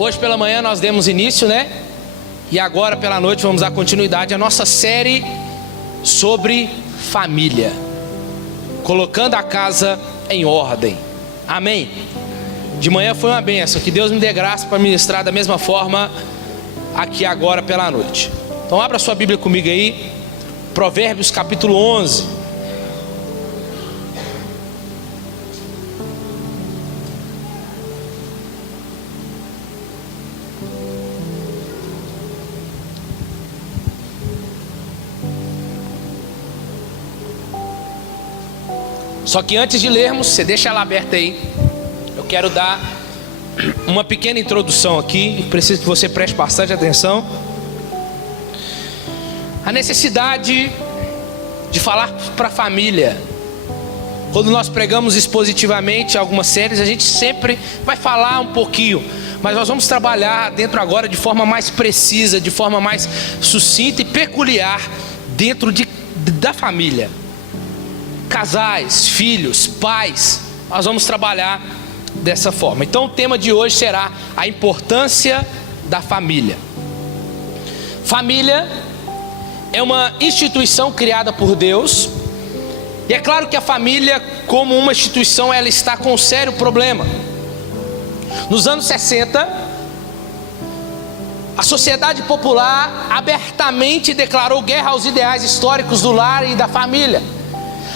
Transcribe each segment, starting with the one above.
Hoje pela manhã nós demos início, né? E agora pela noite vamos dar continuidade à nossa série sobre família, colocando a casa em ordem. Amém? De manhã foi uma benção, que Deus me dê graça para ministrar da mesma forma aqui agora pela noite. Então abra sua Bíblia comigo aí, Provérbios capítulo 11. Só que antes de lermos, você deixa ela aberta aí. Eu quero dar uma pequena introdução aqui. Preciso que você preste bastante atenção. A necessidade de falar para a família. Quando nós pregamos expositivamente algumas séries, a gente sempre vai falar um pouquinho, mas nós vamos trabalhar dentro agora de forma mais precisa, de forma mais sucinta e peculiar dentro da família. Casais, filhos, pais, nós vamos trabalhar dessa forma. Então o tema de hoje será a importância da família. Família é uma instituição criada por Deus. E é claro que a família, como uma instituição, ela está com um sério problema. Nos anos 60, a sociedade popular abertamente declarou guerra aos ideais históricos do lar e da família.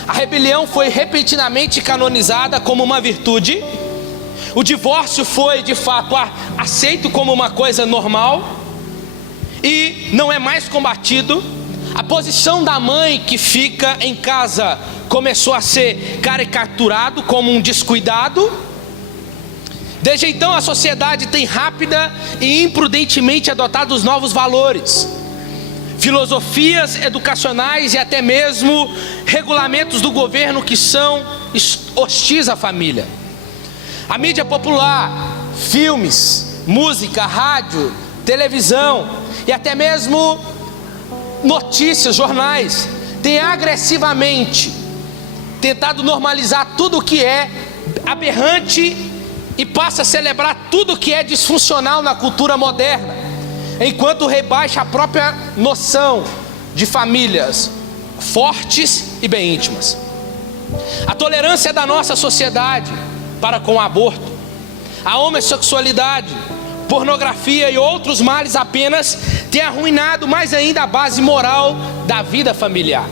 A rebelião foi repentinamente canonizada como uma virtude. O divórcio foi de fato aceito como uma coisa normal e não é mais combatido. A posição da mãe que fica em casa começou a ser caricaturado como um descuidado. Desde então a sociedade tem rápida e imprudentemente adotado os novos valores, filosofias educacionais e até mesmo regulamentos do governo que são hostis à família. A mídia popular, filmes, música, rádio, televisão e até mesmo notícias, jornais, têm agressivamente tentado normalizar tudo o que é aberrante e passa a celebrar tudo o que é disfuncional na cultura moderna, enquanto rebaixa a própria noção de famílias fortes e bem íntimas. A tolerância da nossa sociedade para com o aborto, a homossexualidade, pornografia e outros males apenas tem arruinado mais ainda a base moral da vida familiar.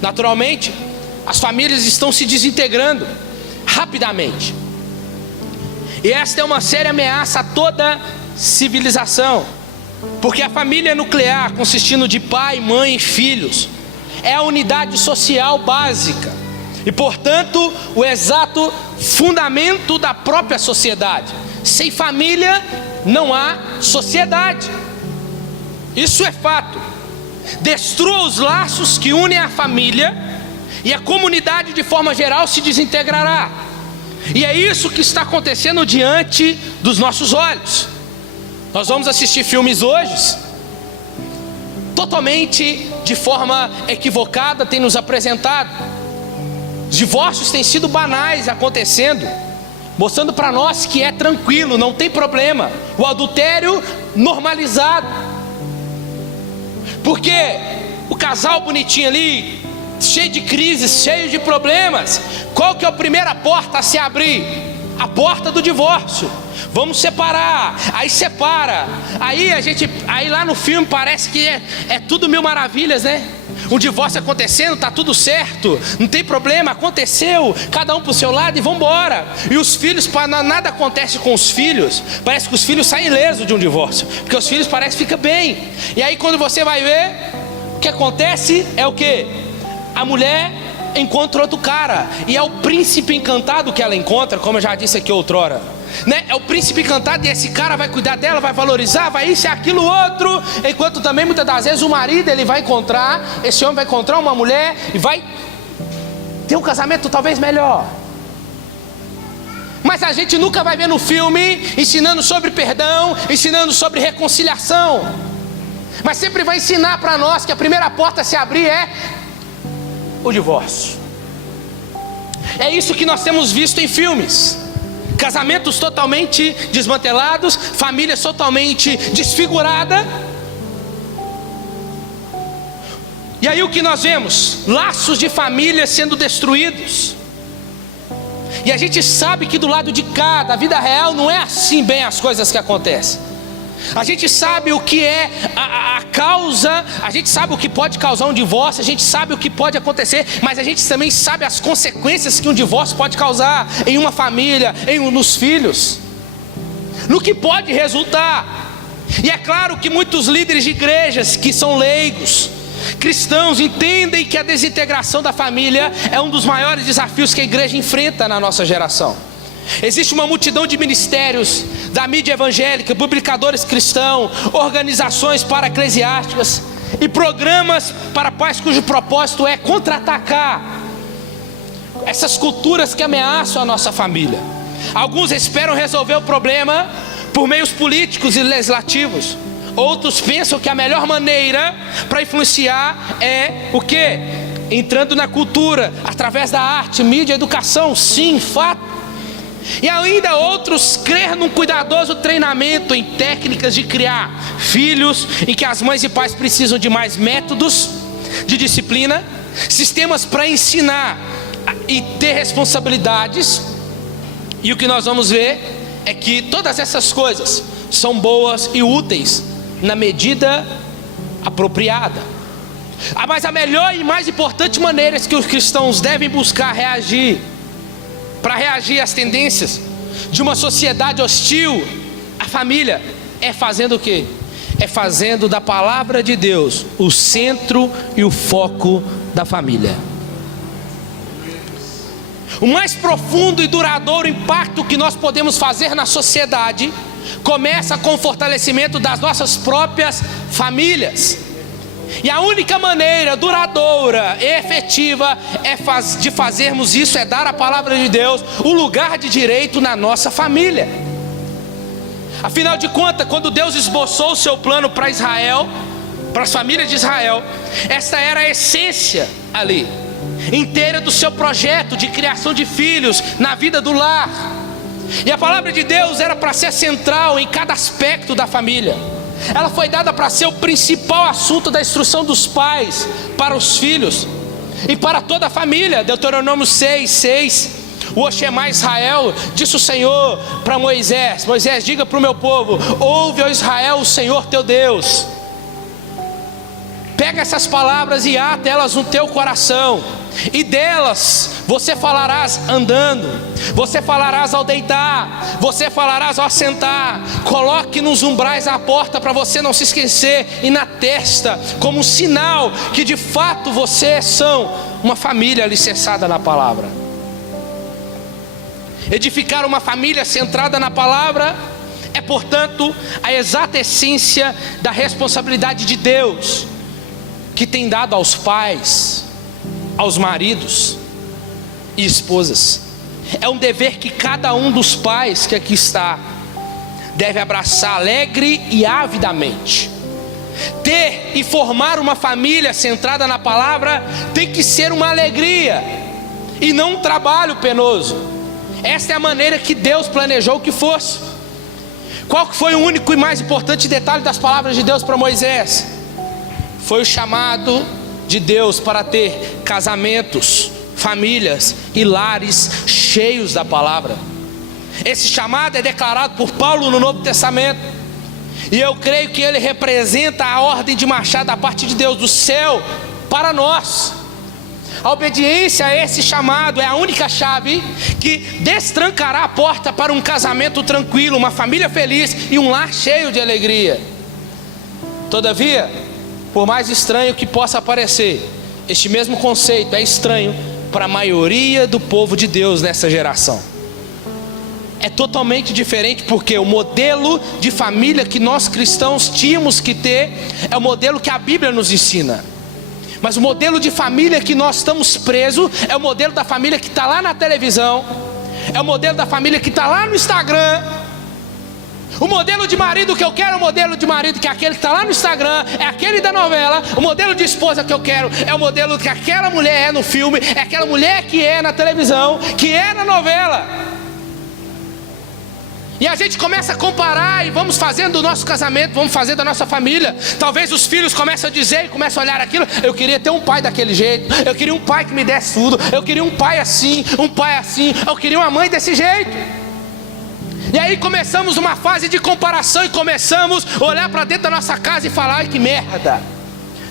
Naturalmente, as famílias estão se desintegrando rapidamente. E esta é uma séria ameaça a toda civilização. Porque a família nuclear, consistindo de pai, mãe e filhos, é a unidade social básica e, portanto, o exato fundamento da própria sociedade. Sem família não há sociedade. Isso é fato. Destrua os laços que unem a família e a comunidade de forma geral se desintegrará. E é isso que está acontecendo diante dos nossos olhos. Nós vamos assistir filmes hoje, totalmente de forma equivocada, tem nos apresentado. Divórcios têm sido banais acontecendo, mostrando para nós que é tranquilo, não tem problema. O adultério normalizado. Porque o casal bonitinho ali, cheio de crises, cheio de problemas, qual que é a primeira porta a se abrir? A porta do divórcio. Vamos separar, aí separa. Aí lá no filme parece que é tudo mil maravilhas, né? Um divórcio acontecendo, tá tudo certo, não tem problema, aconteceu, cada um pro seu lado e vamos embora. E os filhos, nada acontece com os filhos. Parece que os filhos saem ilesos de um divórcio, porque os filhos parecem que ficam bem. E aí quando você vai ver, o que acontece é o quê? A mulher encontra outro cara, e é o príncipe encantado que ela encontra, como eu já disse aqui outrora, né? É o príncipe encantado, e esse cara vai cuidar dela, vai valorizar, vai isso e aquilo outro, enquanto também muitas das vezes o marido, ele vai encontrar, esse homem vai encontrar uma mulher e vai ter um casamento talvez melhor. Mas a gente nunca vai ver no filme ensinando sobre perdão, ensinando sobre reconciliação, mas sempre vai ensinar para nós que a primeira porta a se abrir é o divórcio. É isso que nós temos visto em filmes. casamentos totalmente desmantelados, famílias totalmente desfiguradas. E aí o que nós vemos? Laços de família sendo destruídos. E a gente sabe que do lado de cá, da vida real, não é assim bem as coisas que acontecem. A gente sabe o que é a causa, a gente sabe o que pode causar um divórcio, a gente sabe o que pode acontecer, mas a gente também sabe as consequências que um divórcio pode causar em uma família, nos filhos, no que pode resultar. E é claro que muitos líderes de igrejas que são leigos, cristãos, entendem que a desintegração da família é um dos maiores desafios que a igreja enfrenta na nossa geração. Existe uma multidão de ministérios da mídia evangélica, publicadores cristãos, organizações para-eclesiásticas e programas para pais cujo propósito é contra-atacar essas culturas que ameaçam a nossa família. Alguns esperam resolver o problema por meios políticos e legislativos. Outros pensam que a melhor maneira para influenciar é o quê? Entrando na cultura, através da arte, mídia, educação. Sim, fato. E ainda outros crer num cuidadoso treinamento em técnicas de criar filhos, em que as mães e pais precisam de mais métodos de disciplina, sistemas para ensinar e ter responsabilidades. E o que nós vamos ver é que todas essas coisas são boas e úteis na medida apropriada. Mas a melhor e mais importante maneira que os cristãos devem buscar reagir, para reagir às tendências de uma sociedade hostil à família, é fazendo o quê? É fazendo da palavra de Deus o centro e o foco da família. O mais profundo e duradouro impacto que nós podemos fazer na sociedade começa com o fortalecimento das nossas próprias famílias. E a única maneira duradoura e efetiva de fazermos isso é dar à palavra de Deus o lugar de direito na nossa família. Afinal de contas, quando Deus esboçou o seu plano para Israel, para as famílias de Israel, esta era a essência ali, inteira do seu projeto de criação de filhos na vida do lar. E a palavra de Deus era para ser central em cada aspecto da família. Ela foi dada para ser o principal assunto da instrução dos pais para os filhos e para toda a família. Deuteronômio 6:6. O Oxemá Israel, disse o Senhor para Moisés: Moisés, diga para o meu povo: ouve, ó Israel, o Senhor teu Deus. Pega essas palavras e ata elas no teu coração, e delas você falarás andando, você falarás ao deitar, você falarás ao assentar. Coloque nos umbrais da porta para você não se esquecer, e na testa, como um sinal que de fato vocês são uma família alicerçada na palavra. Edificar uma família centrada na palavra é, portanto, a exata essência da responsabilidade de Deus, que tem dado aos pais, aos maridos e esposas. É um dever que cada um dos pais que aqui está deve abraçar alegre e avidamente. Ter e formar uma família centrada na palavra tem que ser uma alegria e não um trabalho penoso. Esta é a maneira que Deus planejou que fosse. Qual que foi o único e mais importante detalhe das palavras de Deus para Moisés? Foi o chamado de Deus para ter casamentos, famílias e lares cheios da palavra. Esse chamado é declarado por Paulo no Novo Testamento, e eu creio que ele representa a ordem de marchar da parte de Deus do céu para nós. A obediência a esse chamado é a única chave que destrancará a porta para um casamento tranquilo, uma família feliz e um lar cheio de alegria. Todavia, por mais estranho que possa parecer, este mesmo conceito é estranho para a maioria do povo de Deus nessa geração. É totalmente diferente, porque o modelo de família que nós cristãos tínhamos que ter é o modelo que a Bíblia nos ensina. Mas o modelo de família que nós estamos presos é o modelo da família que está lá na televisão, é o modelo da família que está lá no Instagram. O modelo de marido que eu quero é o modelo de marido que é aquele que está lá no Instagram, é aquele da novela. O modelo de esposa que eu quero é o modelo que aquela mulher é no filme, é aquela mulher que é na televisão, que é na novela. E a gente começa a comparar e vamos fazendo do nosso casamento, vamos fazendo da nossa família. Talvez os filhos começam a dizer e começam a olhar aquilo: eu queria ter um pai daquele jeito, eu queria um pai que me desse tudo, eu queria um pai assim, eu queria uma mãe desse jeito. E aí começamos uma fase de comparação e começamos a olhar para dentro da nossa casa e falar: ai, que merda,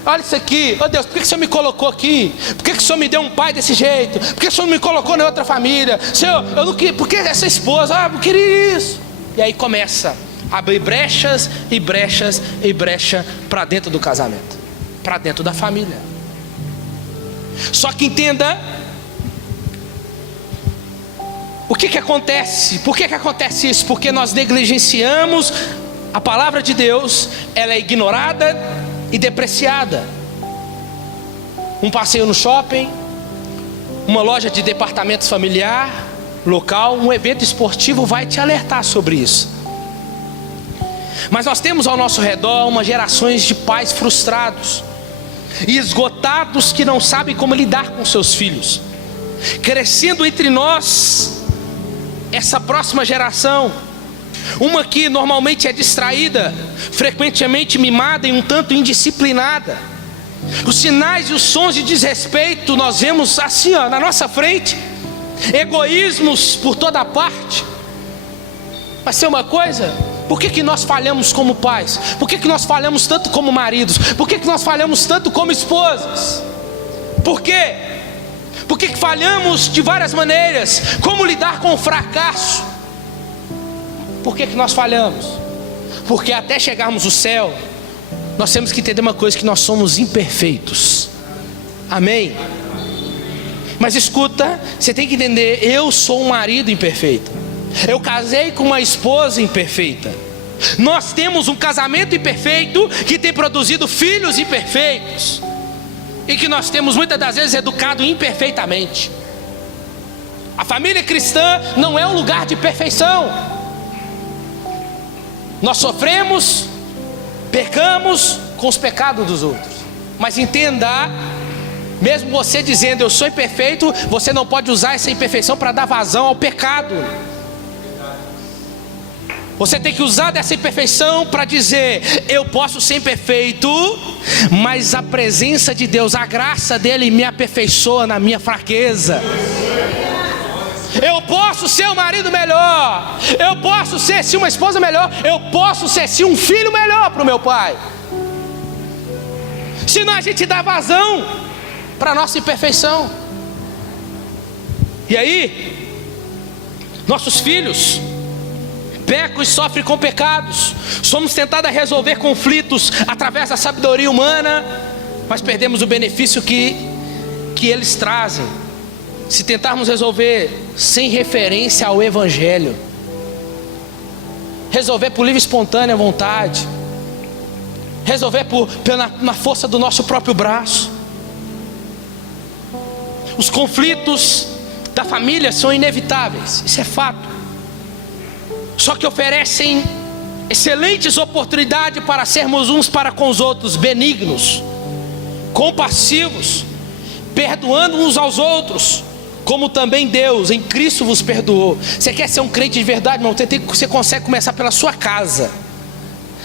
olha isso aqui, oh Deus, por que o Senhor me colocou aqui? Por que o Senhor me deu um pai desse jeito? Por que o Senhor me colocou na outra família? Senhor, eu não queria, por que essa esposa? Eu não queria isso. E aí começa a abrir brechas e brechas e brecha para dentro do casamento, para dentro da família. Só que entenda o que acontece. Por que acontece isso? Porque nós negligenciamos a palavra de Deus, ela é ignorada e depreciada. Um passeio no shopping, uma loja de departamentos familiar, local, um evento esportivo vai te alertar sobre isso. Mas nós temos ao nosso redor umas gerações de pais frustrados e esgotados que não sabem como lidar com seus filhos. Crescendo entre nós essa próxima geração, uma que normalmente é distraída, frequentemente mimada e um tanto indisciplinada. Os sinais e os sons de desrespeito nós vemos assim, na nossa frente. Egoísmos por toda parte. Mas tem uma coisa: por que nós falhamos como pais? Por que nós falhamos tanto como maridos? Por que nós falhamos tanto como esposas? Por quê? Por que falhamos de várias maneiras? Como lidar com o fracasso? Por que nós falhamos? Porque até chegarmos ao céu, nós temos que entender uma coisa: que nós somos imperfeitos. Amém? Mas escuta, você tem que entender: eu sou um marido imperfeito, eu casei com uma esposa imperfeita, nós temos um casamento imperfeito que tem produzido filhos imperfeitos, e que nós temos muitas das vezes educado imperfeitamente. A família cristã não é um lugar de perfeição. Nós sofremos, pecamos com os pecados dos outros. Mas entenda, mesmo você dizendo eu sou imperfeito, você não pode usar essa imperfeição para dar vazão ao pecado. Você tem que usar dessa imperfeição para dizer: eu posso ser imperfeito, mas a presença de Deus, a graça dele me aperfeiçoa na minha fraqueza. Eu posso ser um marido melhor, eu posso ser sim uma esposa melhor, eu posso ser sim um filho melhor para o meu pai. Senão a gente dá vazão para a nossa imperfeição. E aí, nossos filhos pecam e sofrem com pecados. Somos tentados a resolver conflitos através da sabedoria humana, mas perdemos o benefício que eles trazem se tentarmos resolver sem referência ao Evangelho. Resolver por livre e espontânea vontade, resolver na força do nosso próprio braço. Os conflitos da família são inevitáveis, isso é fato. Só que oferecem excelentes oportunidades para sermos uns para com os outros benignos, compassivos, perdoando uns aos outros, como também Deus em Cristo vos perdoou. Você quer ser um crente de verdade, irmão? Você consegue começar pela sua casa,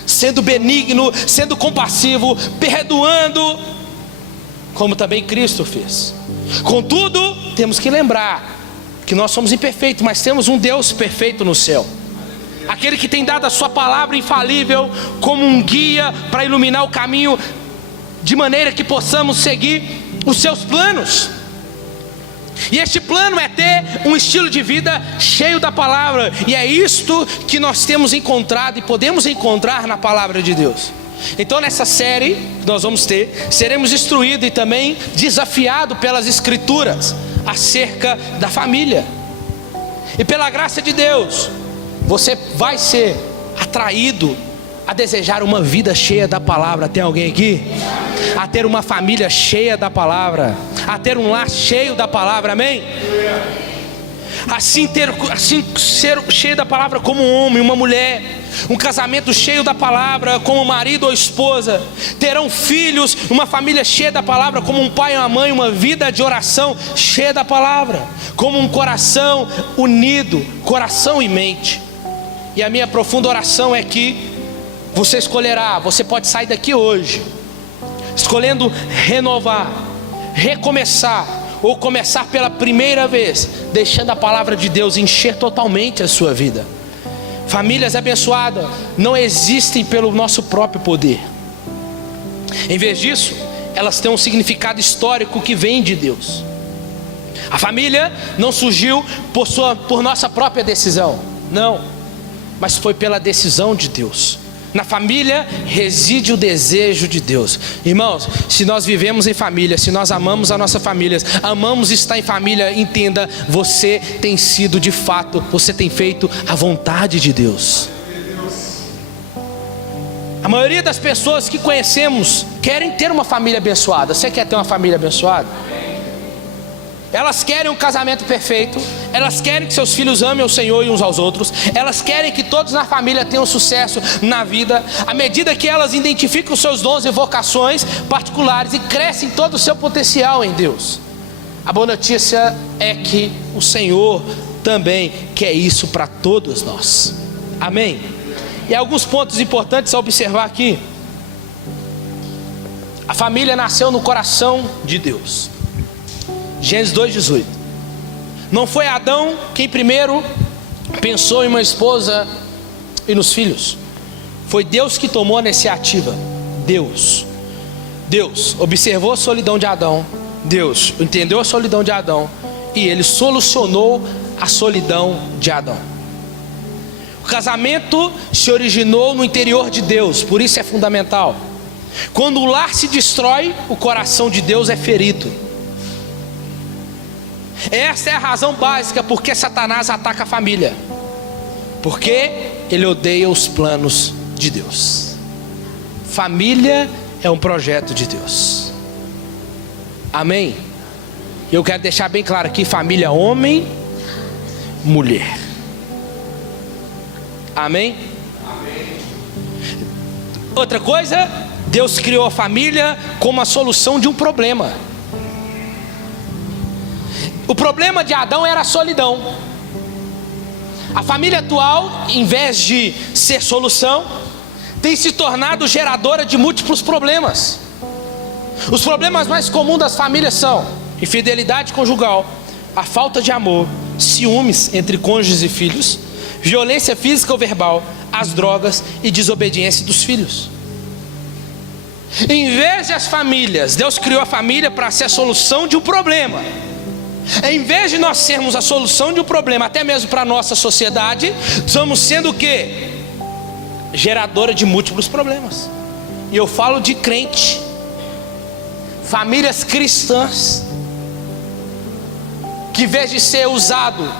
sendo benigno, sendo compassivo, perdoando, como também Cristo fez. Contudo, temos que lembrar que nós somos imperfeitos, mas temos um Deus perfeito no céu. Aquele que tem dado a sua palavra infalível como um guia para iluminar o caminho, de maneira que possamos seguir os seus planos. E este plano é ter um estilo de vida cheio da palavra. E é isto que nós temos encontrado e podemos encontrar na palavra de Deus. Então nessa série que nós vamos ter, seremos instruídos e também desafiados pelas escrituras acerca da família. E pela graça de Deus, você vai ser atraído a desejar uma vida cheia da palavra. Tem alguém aqui? A ter uma família cheia da palavra, a ter um lar cheio da palavra, amém? Assim ser cheio da palavra como um homem, uma mulher, um casamento cheio da palavra como marido ou esposa, terão filhos, uma família cheia da palavra como um pai e uma mãe, uma vida de oração cheia da palavra, como um coração unido, coração e mente. E a minha profunda oração é que você escolherá, você pode sair daqui hoje escolhendo renovar, recomeçar, ou começar pela primeira vez, deixando a palavra de Deus encher totalmente a sua vida. Famílias abençoadas não existem pelo nosso próprio poder. Em vez disso, elas têm um significado histórico que vem de Deus. A família não surgiu por nossa própria decisão, não, mas foi pela decisão de Deus. Na família reside o desejo de Deus. Irmãos, se nós vivemos em família, se nós amamos a nossa família, amamos estar em família, entenda, você tem sido de fato, você tem feito a vontade de Deus. A maioria das pessoas que conhecemos querem ter uma família abençoada. Você quer ter uma família abençoada? Elas querem um casamento perfeito, elas querem que seus filhos amem o Senhor e uns aos outros, elas querem que todos na família tenham sucesso na vida. À medida que elas identificam os seus dons e vocações particulares e crescem todo o seu potencial em Deus, a boa notícia é que o Senhor também quer isso para todos nós. Amém? E alguns pontos importantes a observar aqui. A família nasceu no coração de Deus. Gênesis 2:18. Não foi Adão quem primeiro pensou em uma esposa e nos filhos. Foi Deus que tomou a iniciativa. Deus observou a solidão de Adão. Deus entendeu a solidão de Adão e ele solucionou a solidão de Adão. O casamento se originou no interior de Deus, por isso é fundamental. Quando o lar se destrói, o coração de Deus é ferido. Essa é a razão básica porque Satanás ataca a família, porque ele odeia os planos de Deus. Família é um projeto de Deus. Amém? Eu quero deixar bem claro aqui: família, homem, mulher. Amém? Outra coisa, Deus criou a família como a solução de um problema. O problema de Adão era a solidão. A família atual, em vez de ser solução, tem se tornado geradora de múltiplos problemas. Os problemas mais comuns das famílias são infidelidade conjugal, a falta de amor, ciúmes entre cônjuges e filhos, violência física ou verbal, as drogas e desobediência dos filhos. Em vez de as famílias, Deus criou a família para ser a solução de um problema. Em vez de nós sermos a solução de um problema, até mesmo para a nossa sociedade, estamos sendo o quê? Geradora de múltiplos problemas. E eu falo de crente, famílias cristãs, que em vez de ser usado,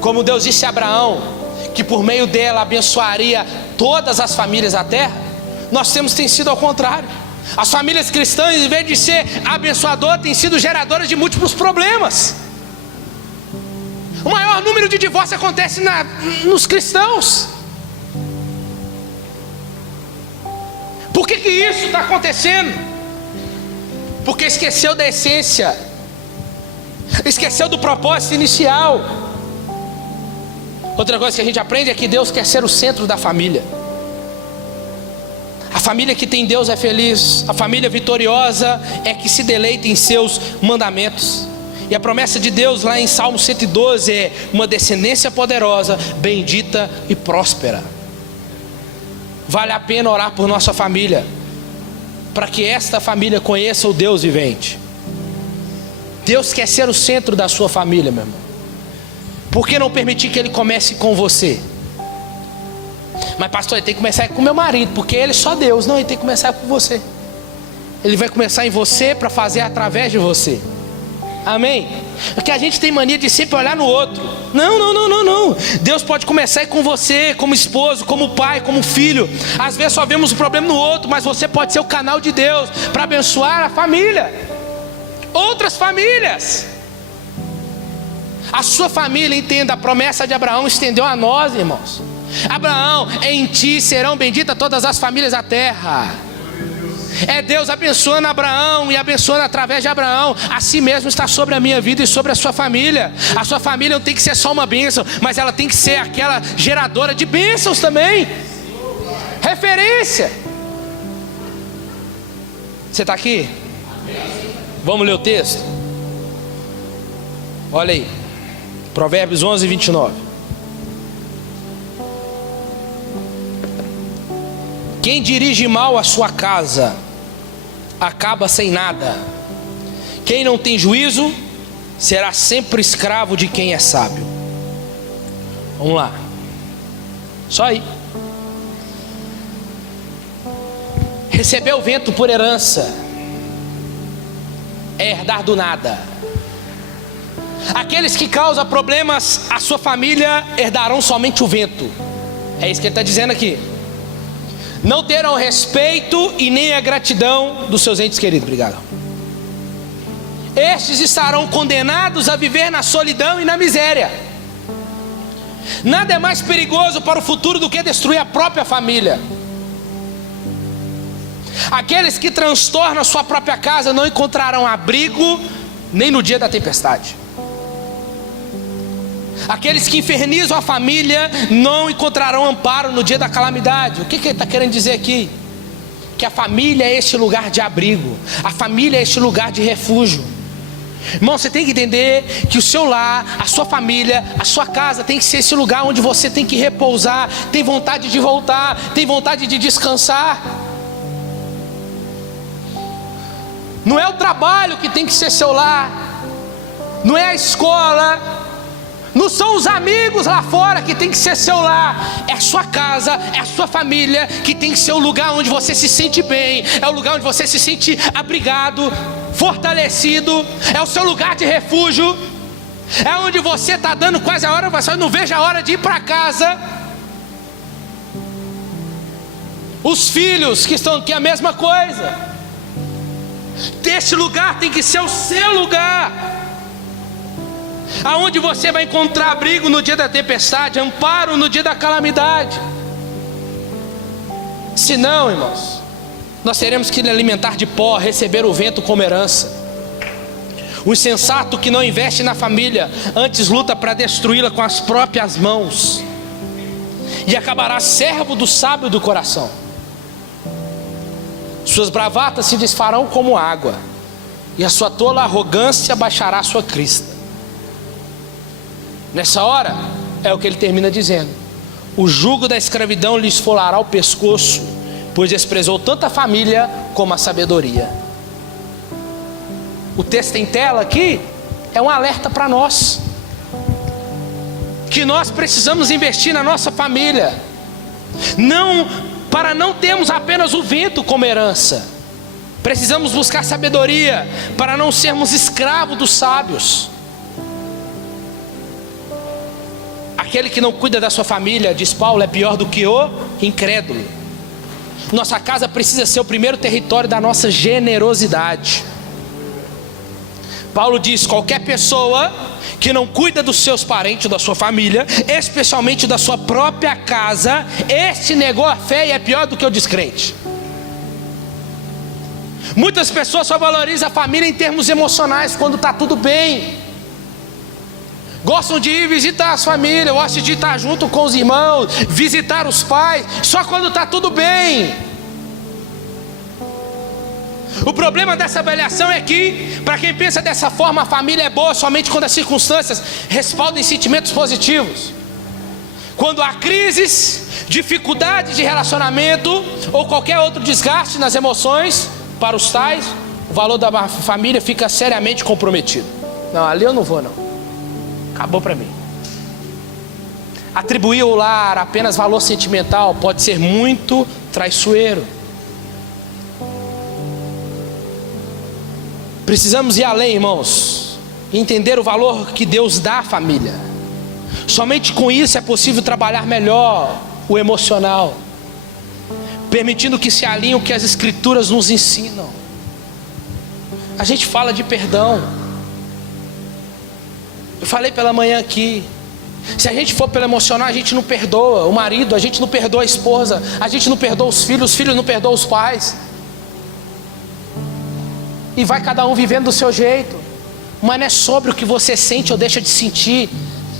como Deus disse a Abraão, que por meio dela abençoaria todas as famílias da terra, nós tem sido ao contrário. As famílias cristãs, em vez de ser abençoadoras, têm sido geradoras de múltiplos problemas. O maior número de divórcios acontece nos cristãos. Por que isso está acontecendo? Porque esqueceu da essência, esqueceu do propósito inicial. Outra coisa que a gente aprende é que Deus quer ser o centro da família. A família que tem Deus é feliz. A família vitoriosa é que se deleita em seus mandamentos. E a promessa de Deus lá em Salmo 112 é uma descendência poderosa, bendita e próspera. Vale a pena orar por nossa família, para que esta família conheça o Deus vivente. Deus quer ser o centro da sua família, meu irmão. Por que não permitir que Ele comece com você? Mas pastor, ele tem que começar com meu marido, porque ele é só Deus. Não, ele tem que começar com você. Ele vai começar em você para fazer através de você. Amém? Porque a gente tem mania de sempre olhar no outro. Não. Deus pode começar com você, como esposo, como pai, como filho. Às vezes só vemos o problema no outro, mas você pode ser o canal de Deus para abençoar a família, outras famílias. A sua família, entenda, a promessa de Abraão estendeu a nós, irmãos. Abraão, em ti serão benditas todas as famílias da terra. É Deus abençoando Abraão e abençoando através de Abraão. Assim mesmo está sobre a minha vida e sobre a sua família. A sua família não tem que ser só uma bênção, mas ela tem que ser aquela geradora de bênçãos também. Referência. Você está aqui? Vamos ler o texto? Olha aí, Provérbios 11, 29. Quem dirige mal a sua casa acaba sem nada. Quem não tem juízo será sempre escravo de quem é sábio. Vamos lá. Só aí. Receber o vento por herança é herdar do nada. Aqueles que causam problemas à sua família herdarão somente o vento. É isso que ele está dizendo aqui. Não terão respeito e nem a gratidão dos seus entes queridos. Obrigado. Estes estarão condenados a viver na solidão e na miséria. Nada é mais perigoso para o futuro do que destruir a própria família. Aqueles que transtornam a sua própria casa não encontrarão abrigo nem no dia da tempestade. Aqueles que infernizam a família não encontrarão amparo no dia da calamidade. O que ele está querendo dizer aqui? Que a família é este lugar de abrigo. A família é este lugar de refúgio. Irmão, você tem que entender que o seu lar, a sua família, a sua casa tem que ser esse lugar onde você tem que repousar, tem vontade de voltar, tem vontade de descansar. Não é o trabalho que tem que ser seu lar, não é a escola, não são os amigos lá fora que tem que ser seu lar. É a sua casa, é a sua família que tem que ser o lugar onde você se sente bem. É o lugar onde você se sente abrigado, fortalecido. É o seu lugar de refúgio. É onde você está dando quase a hora, você não veja a hora de ir para casa. Os filhos que estão aqui, a mesma coisa. Este lugar tem que ser o seu lugar, aonde você vai encontrar abrigo no dia da tempestade, amparo no dia da calamidade. Se não, irmãos, nós teremos que alimentar de pó, receber o vento como herança. O insensato que não investe na família, antes luta para destruí-la com as próprias mãos, e acabará servo do sábio do coração. Suas bravatas se desfarão como água, e a sua tola arrogância baixará a sua crista. Nessa hora, é o que ele termina dizendo: o jugo da escravidão lhe esfolará o pescoço, pois desprezou tanto a família como a sabedoria. O texto em tela aqui é um alerta para nós, que nós precisamos investir na nossa família, para não termos apenas o vento como herança. Precisamos buscar sabedoria para não sermos escravos dos sábios. Aquele que não cuida da sua família, diz Paulo, é pior do que o incrédulo. Nossa casa precisa ser o primeiro território da nossa generosidade. Paulo diz: qualquer pessoa que não cuida dos seus parentes, da sua família, especialmente da sua própria casa, este negou a fé e é pior do que o descrente. Muitas pessoas só valorizam a família em termos emocionais, quando está tudo bem. Gostam de ir visitar as famílias, gostam de estar junto com os irmãos, visitar os pais, só quando está tudo bem. O problema dessa avaliação é que, para quem pensa dessa forma, a família é boa somente quando as circunstâncias respaldam em sentimentos positivos. Quando há crises, dificuldades de relacionamento ou qualquer outro desgaste nas emoções, para os tais, o valor da família fica seriamente comprometido. Não, ali eu não vou não, acabou para mim. Atribuir ao lar apenas valor sentimental pode ser muito traiçoeiro. Precisamos ir além, irmãos, e entender o valor que Deus dá à família. Somente com isso é possível trabalhar melhor o emocional, permitindo que se alinhe o que as escrituras nos ensinam. A gente fala de perdão. Eu falei pela manhã aqui, se a gente for pelo emocional, a gente não perdoa o marido, a gente não perdoa a esposa, a gente não perdoa os filhos não perdoam os pais. E vai cada um vivendo do seu jeito. Mas não é sobre o que você sente ou deixa de sentir.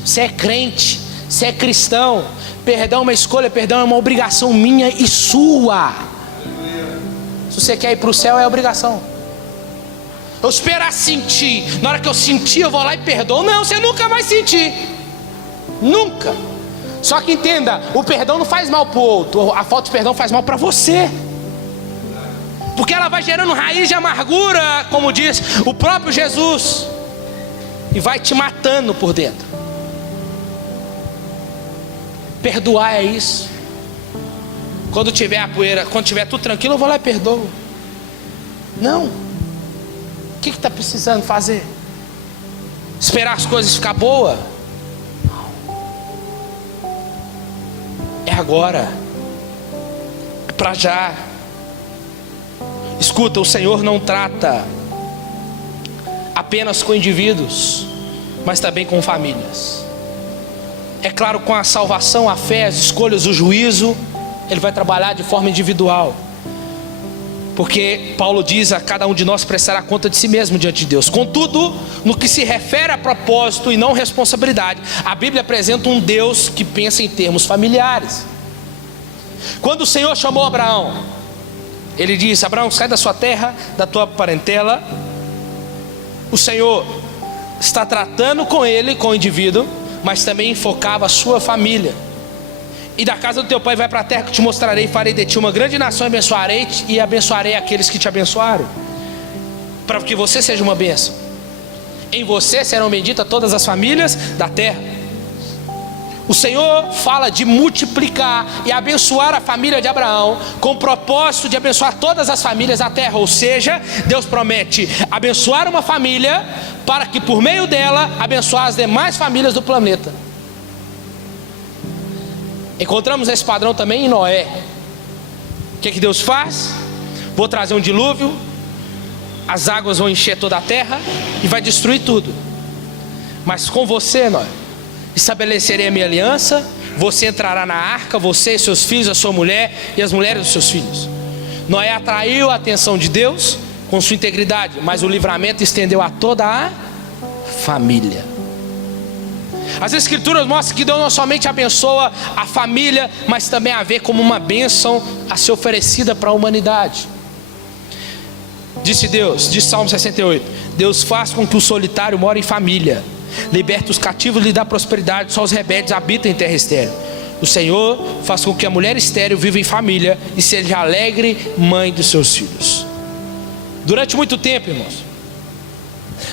Você é crente, você é cristão. Perdão é uma escolha, perdão é uma obrigação minha e sua. Se você quer ir para o céu, é obrigação. Eu esperar sentir, na hora que eu sentir eu vou lá e perdoo. Não, você nunca vai sentir. Nunca. Só que entenda, o perdão não faz mal para o outro, a falta de perdão faz mal para você. Porque ela vai gerando raiz de amargura, como diz o próprio Jesus, e vai te matando por dentro. Perdoar é isso. Quando tiver a poeira, quando tiver tudo tranquilo, eu vou lá e perdoo. Não. O que está precisando fazer? Esperar as coisas ficar boas? É agora. É para já. Escuta, o Senhor não trata apenas com indivíduos, mas também com famílias. É claro, com a salvação, a fé, as escolhas, o juízo, Ele vai trabalhar de forma individual. Porque Paulo diz: a cada um de nós prestará conta de si mesmo diante de Deus. Contudo, no que se refere a propósito e não responsabilidade, a Bíblia apresenta um Deus que pensa em termos familiares. Quando o Senhor chamou Abraão, Ele disse: Abraão, sai da sua terra, da tua parentela. O Senhor está tratando com ele, com o indivíduo, mas também enfocava a sua família. E da casa do teu pai vai para a terra que te mostrarei, farei de ti uma grande nação, e abençoarei aqueles que te abençoarem, para que você seja uma bênção. Em você serão benditas todas as famílias da terra. O Senhor fala de multiplicar e abençoar a família de Abraão, com o propósito de abençoar todas as famílias da terra. Ou seja, Deus promete abençoar uma família, para que por meio dela abençoar as demais famílias do planeta. Encontramos esse padrão também em Noé. O que Deus faz? Vou trazer um dilúvio, as águas vão encher toda a terra e vai destruir tudo. Mas com você, Noé, estabelecerei a minha aliança. Você entrará na arca, você e seus filhos, a sua mulher e as mulheres dos seus filhos. Noé atraiu a atenção de Deus com sua integridade, mas o livramento estendeu a toda a família. As escrituras mostram que Deus não somente abençoa a família, mas também a vê como uma bênção a ser oferecida para a humanidade. Disse Deus, diz Salmo 68: Deus faz com que o solitário more em família, liberta os cativos, lhe dá prosperidade, só os rebeldes habitam em terra estéril. O Senhor faz com que a mulher estéril viva em família e seja alegre mãe dos seus filhos. Durante muito tempo, irmãos,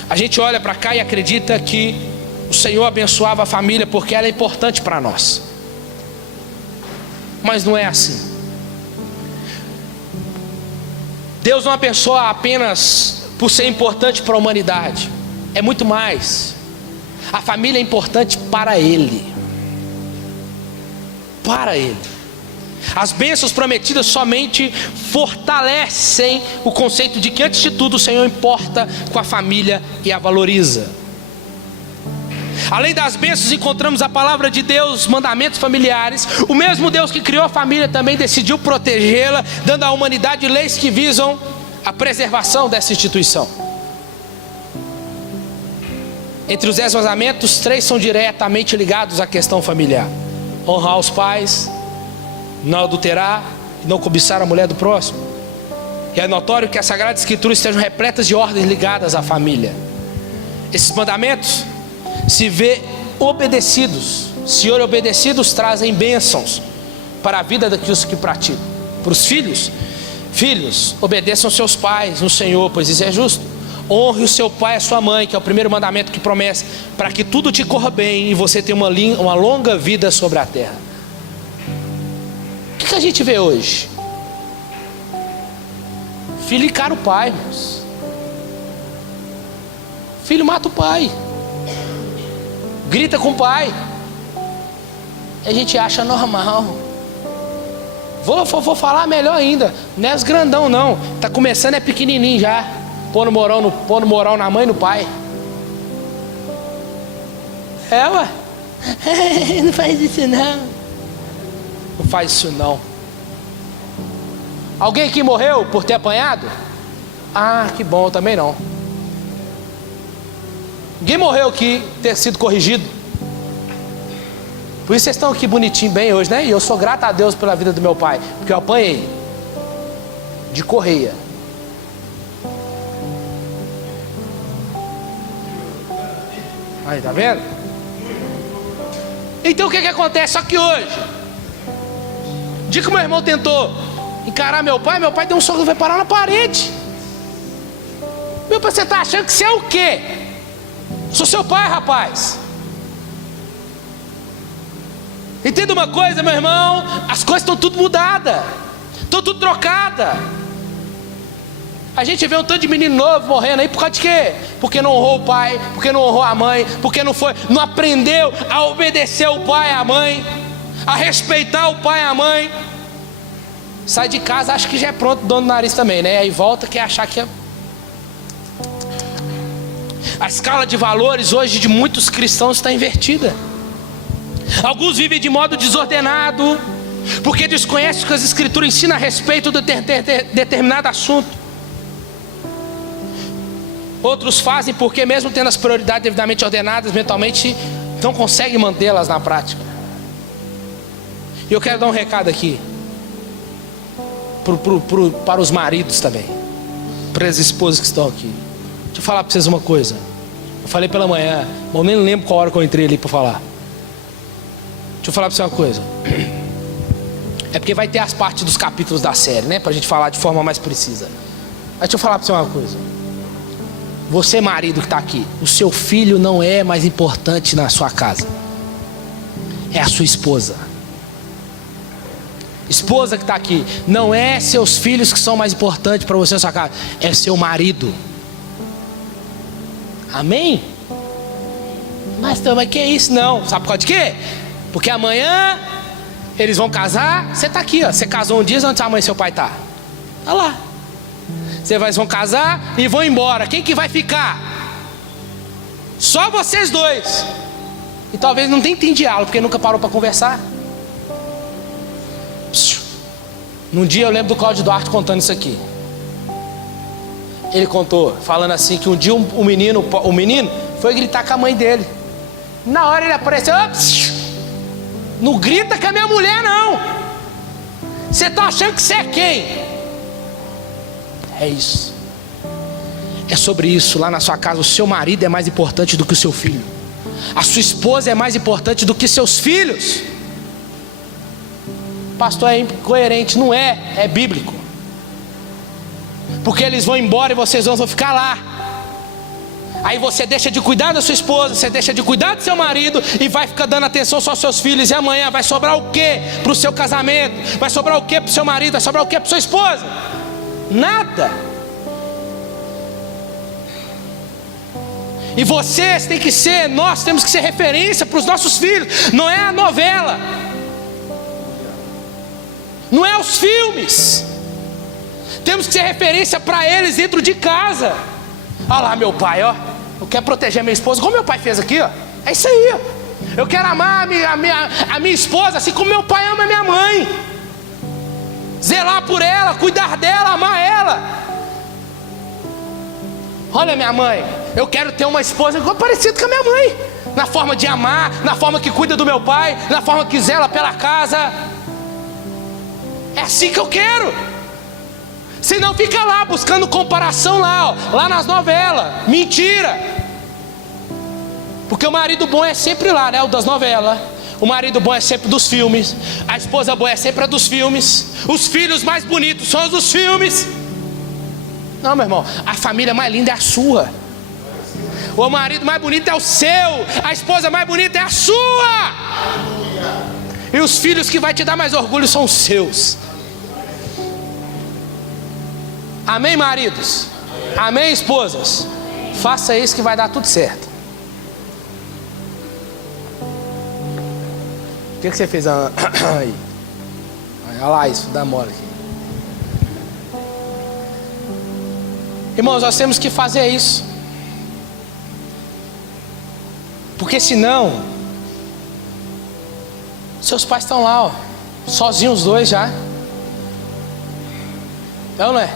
a gente olha para cá e acredita que o Senhor abençoava a família porque ela é importante para nós. Mas não é assim. Deus não abençoa apenas por ser importante para a humanidade. É muito mais. A família é importante para Ele. Para Ele. As bênçãos prometidas somente fortalecem o conceito de que, antes de tudo, o Senhor importa com a família e a valoriza. Além das bênçãos, encontramos a palavra de Deus, os mandamentos familiares. O mesmo Deus que criou a família também decidiu protegê-la, dando à humanidade leis que visam a preservação dessa instituição. Entre os 10 mandamentos, 3 são diretamente ligados à questão familiar: honrar os pais, não adulterar e não cobiçar a mulher do próximo. E é notório que as Sagradas Escrituras estejam repletas de ordens ligadas à família. Esses mandamentos, se obedecidos, trazem bênçãos para a vida daqueles que praticam. Para os filhos, obedeçam seus pais no Senhor, pois isso é justo. Honre o seu pai e a sua mãe, que é o primeiro mandamento que promete, para que tudo te corra bem e você tenha uma longa vida sobre a terra. O que a gente vê hoje? Filho encara o pai, irmãos. Filho mata o pai, grita com o pai. A gente acha normal. Vou falar melhor ainda. Não é os grandão não. Tá começando, é pequenininho já. Pondo moral na mãe e no pai. É, ué. Não faz isso não. Não faz isso não. Alguém aqui morreu por ter apanhado? Ah, que bom, eu também não. Ninguém morreu aqui ter sido corrigido. Por isso vocês estão aqui bonitinho bem hoje, né? E eu sou grato a Deus pela vida do meu pai, porque eu apanhei de correia. Aí, tá vendo? Então o que acontece? Só que hoje, o dia que meu irmão tentou encarar meu pai deu um soco e vai parar na parede. Meu pai, você tá achando que você é o quê? Sou seu pai, rapaz. Entenda uma coisa, meu irmão, as coisas estão tudo mudadas, estão tudo trocadas. A gente vê um tanto de menino novo morrendo aí por causa de quê? Porque não honrou o pai, porque não honrou a mãe, porque não aprendeu a obedecer o pai e a mãe, a respeitar o pai e a mãe. Sai de casa, acha que já é pronto, dono do nariz também, né? Aí volta, quer achar que é... A escala de valores hoje de muitos cristãos está invertida. Alguns vivem de modo desordenado, porque desconhecem o que as escrituras ensinam a respeito de determinado assunto. Outros fazem porque, mesmo tendo as prioridades devidamente ordenadas mentalmente, não conseguem mantê-las na prática. E eu quero dar um recado aqui para os maridos também, para as esposas que estão aqui. Deixa eu falar para vocês uma coisa. Eu falei pela manhã, mas eu nem lembro qual hora que eu entrei ali para falar. Deixa eu falar para você uma coisa. É porque vai ter as partes dos capítulos da série, né? Para a gente falar de forma mais precisa. Mas deixa eu falar para você uma coisa. Você, marido que está aqui, o seu filho não é mais importante na sua casa. É a sua esposa. Esposa que está aqui, não é seus filhos que são mais importantes para você na sua casa. É seu marido. Amém? Mas que é isso? Não. Sabe por causa de quê? Porque amanhã eles vão casar. Você está aqui, ó. Você casou um dia, onde sua mãe e seu pai tá? Tá lá. Vocês vão casar e vão embora. Quem que vai ficar? Só vocês dois. E talvez não tem diálogo, porque nunca parou para conversar. Num dia eu lembro do Cláudio Duarte contando isso aqui. Ele contou, falando assim, que um dia o menino foi gritar com a mãe dele. Na hora ele apareceu, não grita com a minha mulher não. Você tá achando que você é quem? É isso. É sobre isso. Lá na sua casa, o seu marido é mais importante do que o seu filho. A sua esposa é mais importante do que seus filhos. Pastor, é incoerente. Não é, é bíblico. Porque eles vão embora e vocês vão ficar lá. Aí você deixa de cuidar da sua esposa, você deixa de cuidar do seu marido e vai ficar dando atenção só aos seus filhos. E amanhã vai sobrar o quê para o seu casamento? Vai sobrar o quê para o seu marido? Vai sobrar o quê para a sua esposa? Nada. E vocês têm que ser, nós temos que ser referência para os nossos filhos. Não é a novela, não é os filmes. Temos que ser referência para eles dentro de casa. Olha lá meu pai, ó. Eu quero proteger a minha esposa, como meu pai fez aqui, ó. É isso aí, ó. Eu quero amar a minha esposa assim como meu pai ama a minha mãe. Zelar por ela, cuidar dela, amar ela. Olha minha mãe, eu quero ter uma esposa igual parecida com a minha mãe. Na forma de amar, na forma que cuida do meu pai, na forma que zela pela casa. É assim que eu quero. Senão fica lá buscando comparação lá, ó, lá nas novelas. Mentira. Porque o marido bom é sempre lá, né? O das novelas. O marido bom é sempre dos filmes. A esposa boa é sempre a dos filmes. Os filhos mais bonitos são os dos filmes. Não, meu irmão, a família mais linda é a sua. O marido mais bonito é o seu. A esposa mais bonita é a sua. E os filhos que vai te dar mais orgulho são os seus. Amém, maridos? Amém, esposas? Faça isso que vai dar tudo certo. O que você fez aí? Olha lá isso, dá mole aqui. Irmãos, nós temos que fazer isso. Porque senão seus pais estão lá, ó, sozinhos os dois já. É ou não é?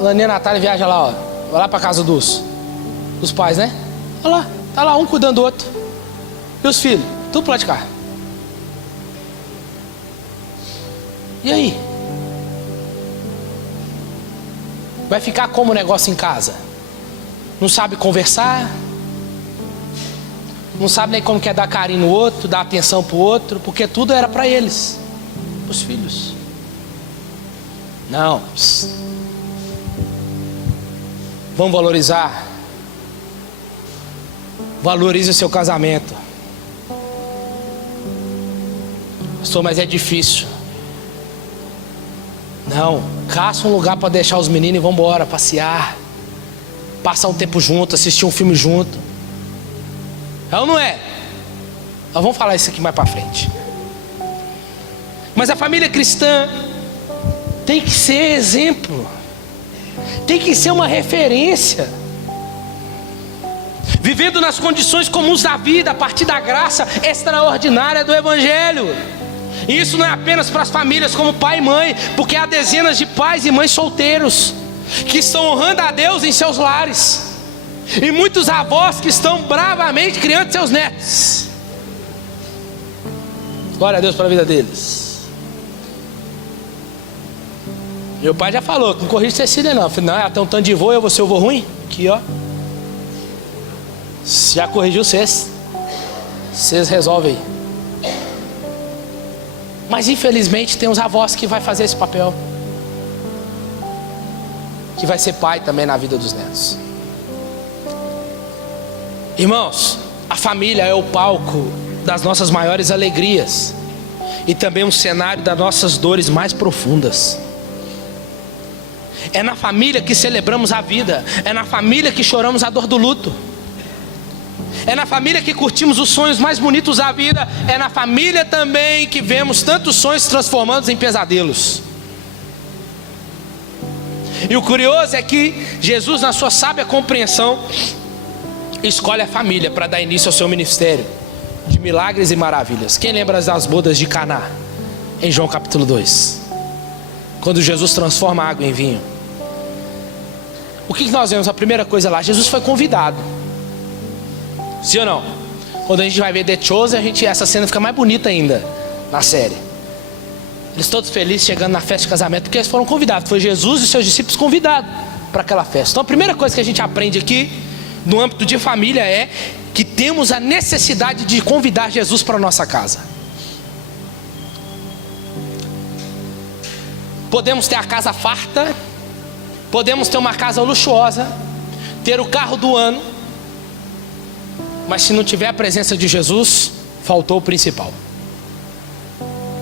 Laninha e Natália viaja lá, ó. Vai lá pra casa dos pais, né? Olha lá, tá lá um cuidando do outro. E os filhos? Tudo pro lado de cá. E aí? Vai ficar como o negócio em casa? Não sabe conversar? Não sabe nem como quer dar carinho no outro, dar atenção pro outro, porque tudo era para eles, os filhos. Não. Vamos valorizar. Valorize o seu casamento. Pastor, mas é difícil. Não, caça um lugar para deixar os meninos e vamos embora, passear, passar um tempo junto, assistir um filme junto. É ou não é? Nós vamos falar isso aqui mais para frente. Mas a família cristã tem que ser exemplo, tem que ser uma referência, vivendo nas condições comuns da vida, a partir da graça extraordinária do Evangelho. E isso não é apenas para as famílias como pai e mãe, porque há dezenas de pais e mães solteiros que estão honrando a Deus em seus lares, e muitos avós que estão bravamente criando seus netos. Glória a Deus pela vida deles. Meu pai já falou que não corrige Cecília não. Eu falei, não, tem um tanto de vô, eu vou ser o vô ruim? Aqui, ó. Já corrigiu vocês. Vocês resolvem aí. Mas infelizmente tem uns avós que vai fazer esse papel, que vai ser pai também na vida dos netos. Irmãos, a família é o palco das nossas maiores alegrias e também um cenário das nossas dores mais profundas. É na família que celebramos a vida, é na família que choramos a dor do luto, é na família que curtimos os sonhos mais bonitos da vida, é na família também que vemos tantos sonhos transformados em pesadelos. E o curioso é que Jesus, na sua sábia compreensão, escolhe a família para dar início ao seu ministério de milagres e maravilhas. Quem lembra das bodas de Caná, em João capítulo 2, quando Jesus transforma a água em vinho? O que nós vemos? A primeira coisa lá, Jesus foi convidado. Sim ou não? Quando a gente vai ver The Chosen, essa cena fica mais bonita ainda na série. Eles todos felizes chegando na festa de casamento, porque eles foram convidados. Foi Jesus e seus discípulos convidados para aquela festa. Então a primeira coisa que a gente aprende aqui no âmbito de família é que temos a necessidade de convidar Jesus para a nossa casa. Podemos ter a casa farta, podemos ter uma casa luxuosa, ter o carro do ano, mas se não tiver a presença de Jesus, faltou o principal.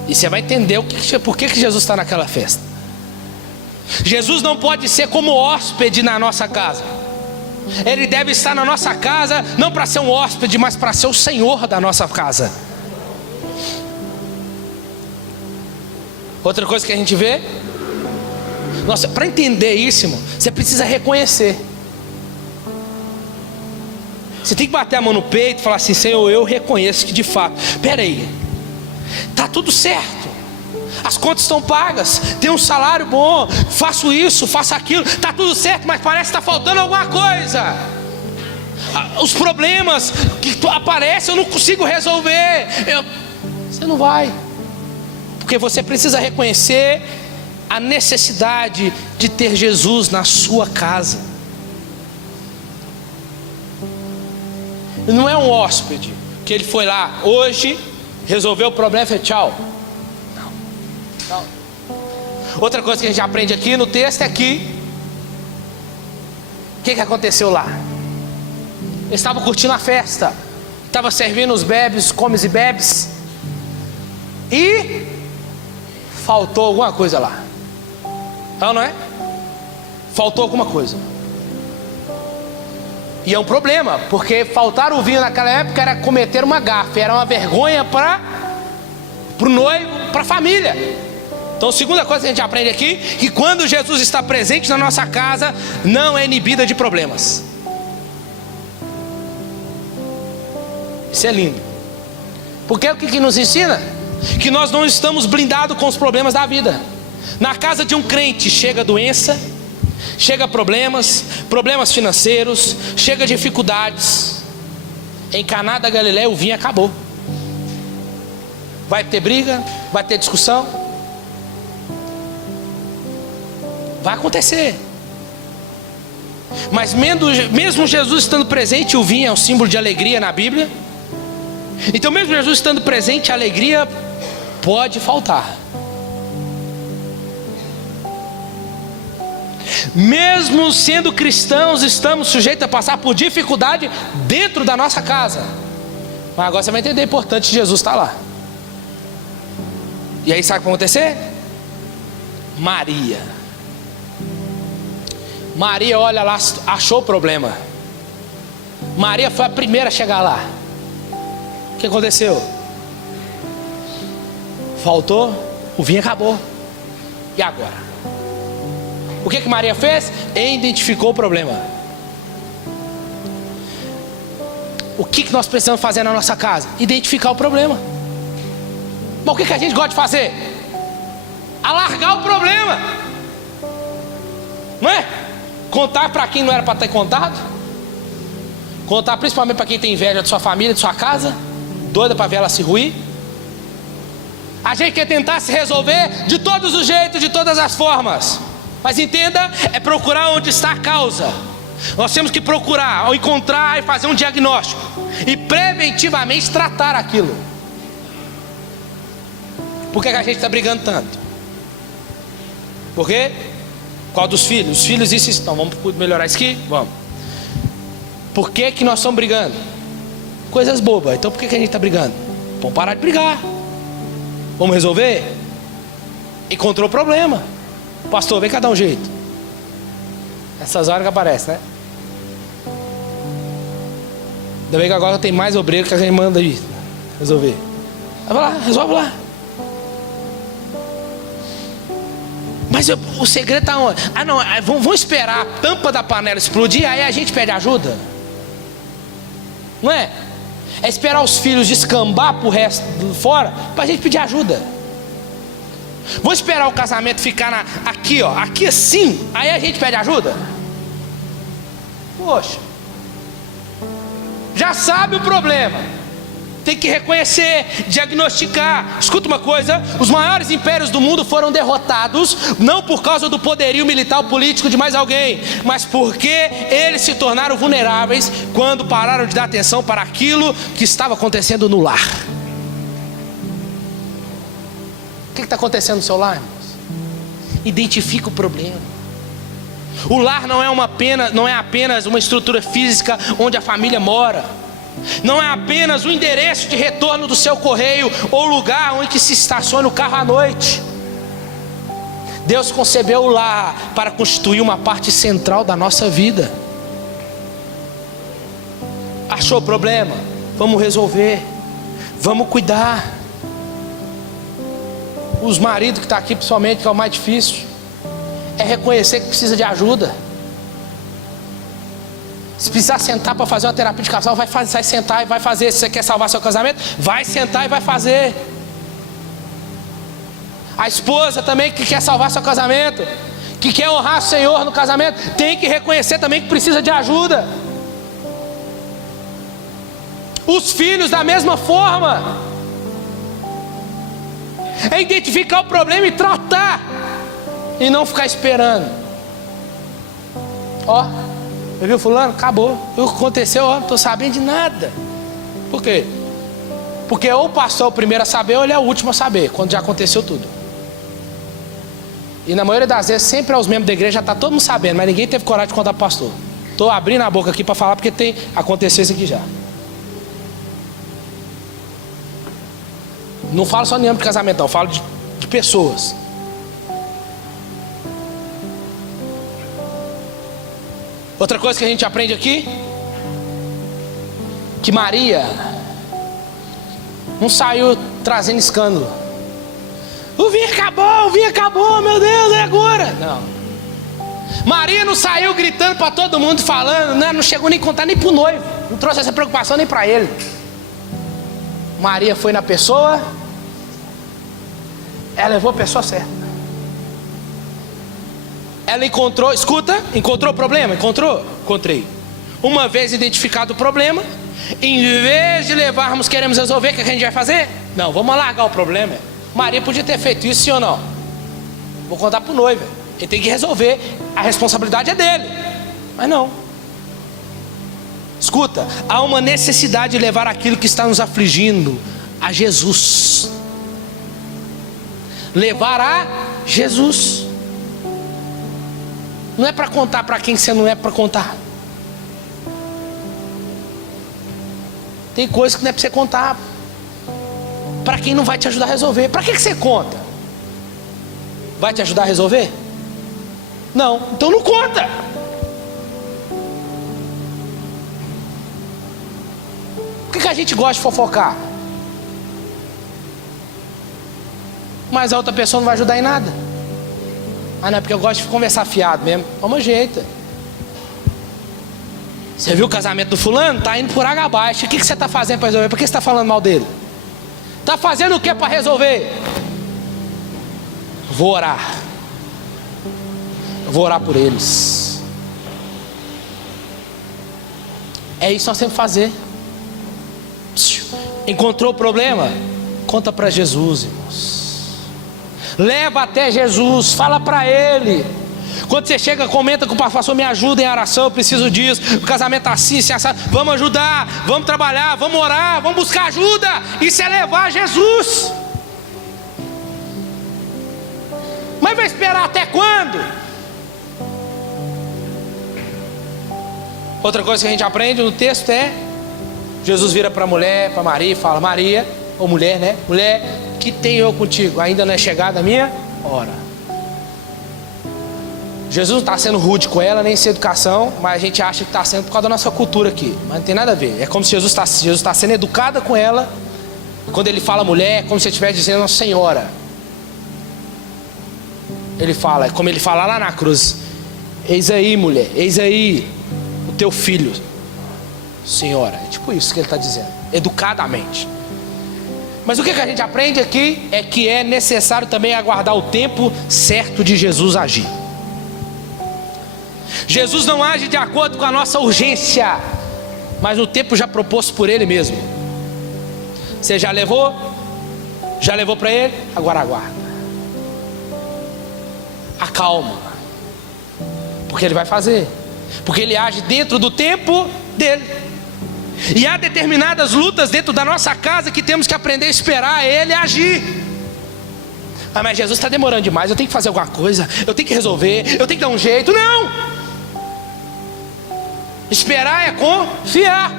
E você vai entender por que Jesus está naquela festa. Jesus não pode ser como hóspede na nossa casa. Ele deve estar na nossa casa, não para ser um hóspede, mas para ser o Senhor da nossa casa. Outra coisa que a gente vê, nossa, para entender isso, irmão, você precisa reconhecer. Você tem que bater a mão no peito e falar assim: Senhor, eu reconheço que de fato, peraí, está tudo certo, as contas estão pagas, tem um salário bom, faço isso, faço aquilo, está tudo certo, mas parece que está faltando alguma coisa. Os problemas que aparecem eu não consigo resolver. Você não vai, porque você precisa reconhecer a necessidade de ter Jesus na sua casa. Não é um hóspede que ele foi lá hoje, resolveu o problema e fez tchau. Não. Outra coisa que a gente aprende aqui no texto é que o que aconteceu lá? Eles estavam curtindo a festa, estavam servindo os bebes, comes e bebes, e faltou alguma coisa lá. Não é? Faltou alguma coisa. E é um problema, porque faltar o vinho naquela época era cometer uma gafe, era uma vergonha para o noivo, para a família. Então a segunda coisa que a gente aprende aqui, que quando Jesus está presente na nossa casa, não é inibida de problemas. Isso é lindo. Porque o que nos ensina? Que nós não estamos blindados com os problemas da vida. Na casa de um crente chega doença, Chega problemas financeiros, chega dificuldades. Em Caná da Galileia o vinho acabou. Vai ter briga, vai ter discussão, vai acontecer. Mas mesmo Jesus estando presente, o vinho é um símbolo de alegria na Bíblia. Então mesmo Jesus estando presente, a alegria pode faltar. Mesmo sendo cristãos, estamos sujeitos a passar por dificuldade dentro da nossa casa. Mas agora você vai entender a importância de Jesus estar lá. E aí sabe o que vai acontecer? Maria, olha lá, achou o problema. Maria foi a primeira a chegar lá. O que aconteceu? Faltou, o vinho acabou. E agora? O que Maria fez? Identificou o problema. O que nós precisamos fazer na nossa casa? Identificar o problema. Mas o que a gente gosta de fazer? Alargar o problema. Não é? Contar para quem não era para ter contado. Contar principalmente para quem tem inveja de sua família, de sua casa, doida para ver ela se ruir. A gente quer tentar se resolver de todos os jeitos, de todas as formas. Mas entenda, é procurar onde está a causa. Nós temos que procurar, ao encontrar e fazer um diagnóstico e preventivamente tratar aquilo. Por que a gente está brigando tanto? Por quê? Qual dos filhos? Os filhos isso estão. Vamos melhorar isso aqui? Vamos. Por que nós estamos brigando? Coisas bobas. Então por que a gente está brigando? Vamos parar de brigar. Vamos resolver? Encontrou o problema. Pastor, vem cá dar um jeito. Essas horas que aparece, né? Ainda bem que agora tem mais obreiro que a gente manda aí resolver. Vai lá, resolve lá. Mas o segredo está onde? Ah não, vamos esperar a tampa da panela explodir, aí a gente pede ajuda? Não é? É esperar os filhos descambar pro resto fora para a gente pedir ajuda. Vou esperar o casamento ficar aqui, ó, aqui assim, aí a gente pede ajuda? Poxa, já sabe o problema, tem que reconhecer, diagnosticar. Escuta uma coisa: os maiores impérios do mundo foram derrotados não por causa do poderio militar ou político de mais alguém, mas porque eles se tornaram vulneráveis quando pararam de dar atenção para aquilo que estava acontecendo no lar. O que está acontecendo no seu lar, irmãos? Identifica o problema. O lar não é apenas uma estrutura física onde a família mora. Não é apenas o endereço de retorno do seu correio ou lugar onde que se estaciona o carro à noite. Deus concebeu o lar para constituir uma parte central da nossa vida. Achou o problema? Vamos resolver. Vamos cuidar. Os maridos que estão aqui, principalmente, que é o mais difícil, é reconhecer que precisa de ajuda. Se precisar sentar para fazer uma terapia de casal, vai sentar e vai fazer. Se você quer salvar seu casamento, vai sentar e vai fazer. A esposa também que quer salvar seu casamento, que quer honrar o Senhor no casamento, tem que reconhecer também que precisa de ajuda. Os filhos da mesma forma. É identificar o problema e tratar, e não ficar esperando. Ó, eu vi fulano, acabou. O que aconteceu, ó, não estou sabendo de nada. Por quê? Porque ou o pastor é o primeiro a saber, ou ele é o último a saber, quando já aconteceu tudo. E na maioria das vezes, sempre aos membros da igreja já está todo mundo sabendo, mas ninguém teve coragem de contar para o pastor. Estou abrindo a boca aqui para falar, porque aconteceu isso aqui já. Não falo só em âmbito de casamento, não, eu falo de pessoas. Outra coisa que a gente aprende aqui, que Maria não saiu trazendo escândalo. O vinho acabou, meu Deus, é agora. Não. Maria não saiu gritando para todo mundo, falando, né? Não chegou nem a contar nem para o noivo, não trouxe essa preocupação nem para ele. Maria foi na pessoa, ela levou a pessoa certa. Ela encontrou o problema? Encontrei. Uma vez identificado o problema, em vez de levarmos, queremos resolver, o que a gente vai fazer? Não, vamos largar o problema. Maria podia ter feito isso, sim ou não? Vou contar para o noivo, ele tem que resolver, a responsabilidade é dele. Mas não. Escuta, há uma necessidade de levar aquilo que está nos afligindo a Jesus. Levar a Jesus. Não é para contar para quem você não é para contar. Tem coisas que não é para você contar para quem não vai te ajudar a resolver. Para que você conta? Vai te ajudar a resolver? Não, então não conta. Por que a gente gosta de fofocar? Mas a outra pessoa não vai ajudar em nada. Ah, não, é porque eu gosto de conversar fiado mesmo. Vamos jeito. Você viu o casamento do fulano? Tá indo por água abaixo. O que você está fazendo para resolver? Por que você está falando mal dele? Está fazendo o que para resolver? Vou orar. Vou orar por eles. É isso que nós temos que fazer. Encontrou o problema? Conta para Jesus, irmãos. Leva até Jesus, fala para Ele. Quando você chega, comenta com o pastor, me ajuda em oração, eu preciso disso, o casamento está assim, se assado. Vamos ajudar, vamos trabalhar, vamos orar, vamos buscar ajuda. Isso é levar Jesus. Mas vai esperar até quando? Outra coisa que a gente aprende no texto é: Jesus vira para a mulher, para Maria, e fala: Maria, ou mulher, né? Mulher, que tenho eu contigo? Ainda não é chegada a minha hora. Jesus não está sendo rude com ela, nem sem educação, mas a gente acha que está sendo por causa da nossa cultura aqui. Mas não tem nada a ver. É como se Jesus está sendo educada com ela. Quando ele fala mulher, é como se ele estivesse dizendo Nossa Senhora. Ele fala, é como ele fala lá na cruz: eis aí, mulher, eis aí o teu filho, Senhora. É tipo isso que ele está dizendo, educadamente. Mas o que a gente aprende aqui é que é necessário também aguardar o tempo certo de Jesus agir. Jesus não age de acordo com a nossa urgência, mas no tempo já proposto por Ele mesmo. Você já levou? Já levou para Ele? Agora aguarda. Acalma. Porque Ele vai fazer. Porque Ele age dentro do tempo dEle. E há determinadas lutas dentro da nossa casa que temos que aprender a esperar Ele agir. Ah, mas Jesus está demorando demais, eu tenho que fazer alguma coisa, eu tenho que resolver, eu tenho que dar um jeito. Não! Esperar é confiar.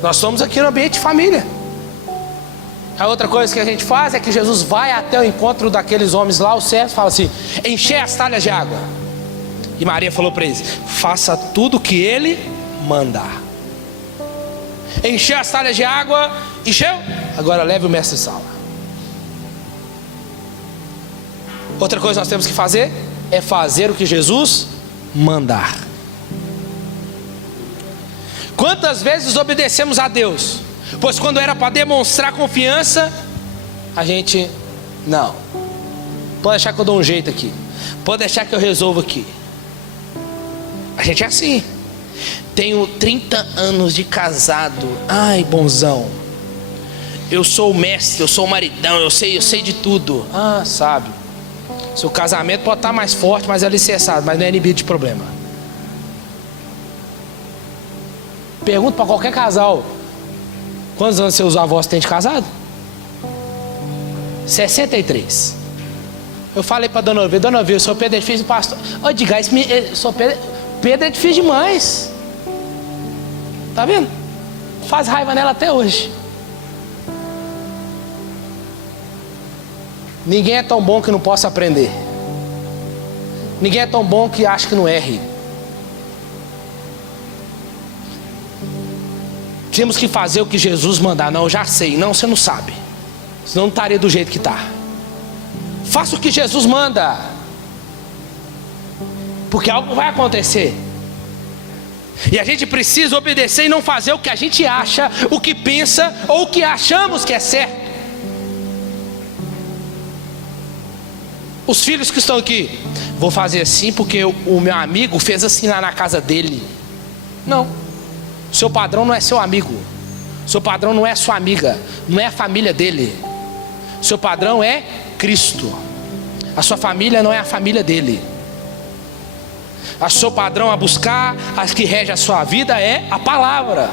Nós estamos aqui no ambiente de família. A outra coisa que a gente faz é que Jesus vai até o encontro daqueles homens lá, os servos, fala assim: encher as talhas de água. E Maria falou para eles: faça tudo o que Ele mandar. Encher as talhas de água, encheu? Agora leve o mestre sala. Outra coisa que nós temos que fazer é fazer o que Jesus mandar. Quantas vezes obedecemos a Deus? Pois quando era para demonstrar confiança, a gente, não, pode deixar que eu dou um jeito aqui, pode deixar que eu resolvo aqui. A gente é assim. Tenho 30 anos de casado. Ai, bonzão, eu sou o mestre, eu sou o maridão, eu sei de tudo. Ah, sabe, seu casamento pode estar mais forte, mas é alicerçado, mas não é inibido de problema. Pergunta para qualquer casal: quantos anos seus avós têm de casado? 63. Eu falei para Dona Olivia: Dona Olivia, o senhor Pedro é difícil de pastor. Ô, diga isso, Pedro é difícil demais. Tá vendo? Faz raiva nela até hoje. Ninguém é tão bom que não possa aprender. Ninguém é tão bom que acha que não erre. Temos que fazer o que Jesus mandar. Não, eu já sei. Não, você não sabe. Senão não estaria do jeito que está. Faça o que Jesus manda. Porque algo vai acontecer. E a gente precisa obedecer e não fazer o que a gente acha, o que pensa ou o que achamos que é certo. Os filhos que estão aqui, vou fazer assim porque o meu amigo fez assim lá na casa dele. Não. Seu padrão não é seu amigo. Seu padrão não é sua amiga. Não é a família dele. Seu padrão é Cristo. A sua família não é a família dele. O seu padrão a buscar, as que rege a sua vida é a palavra.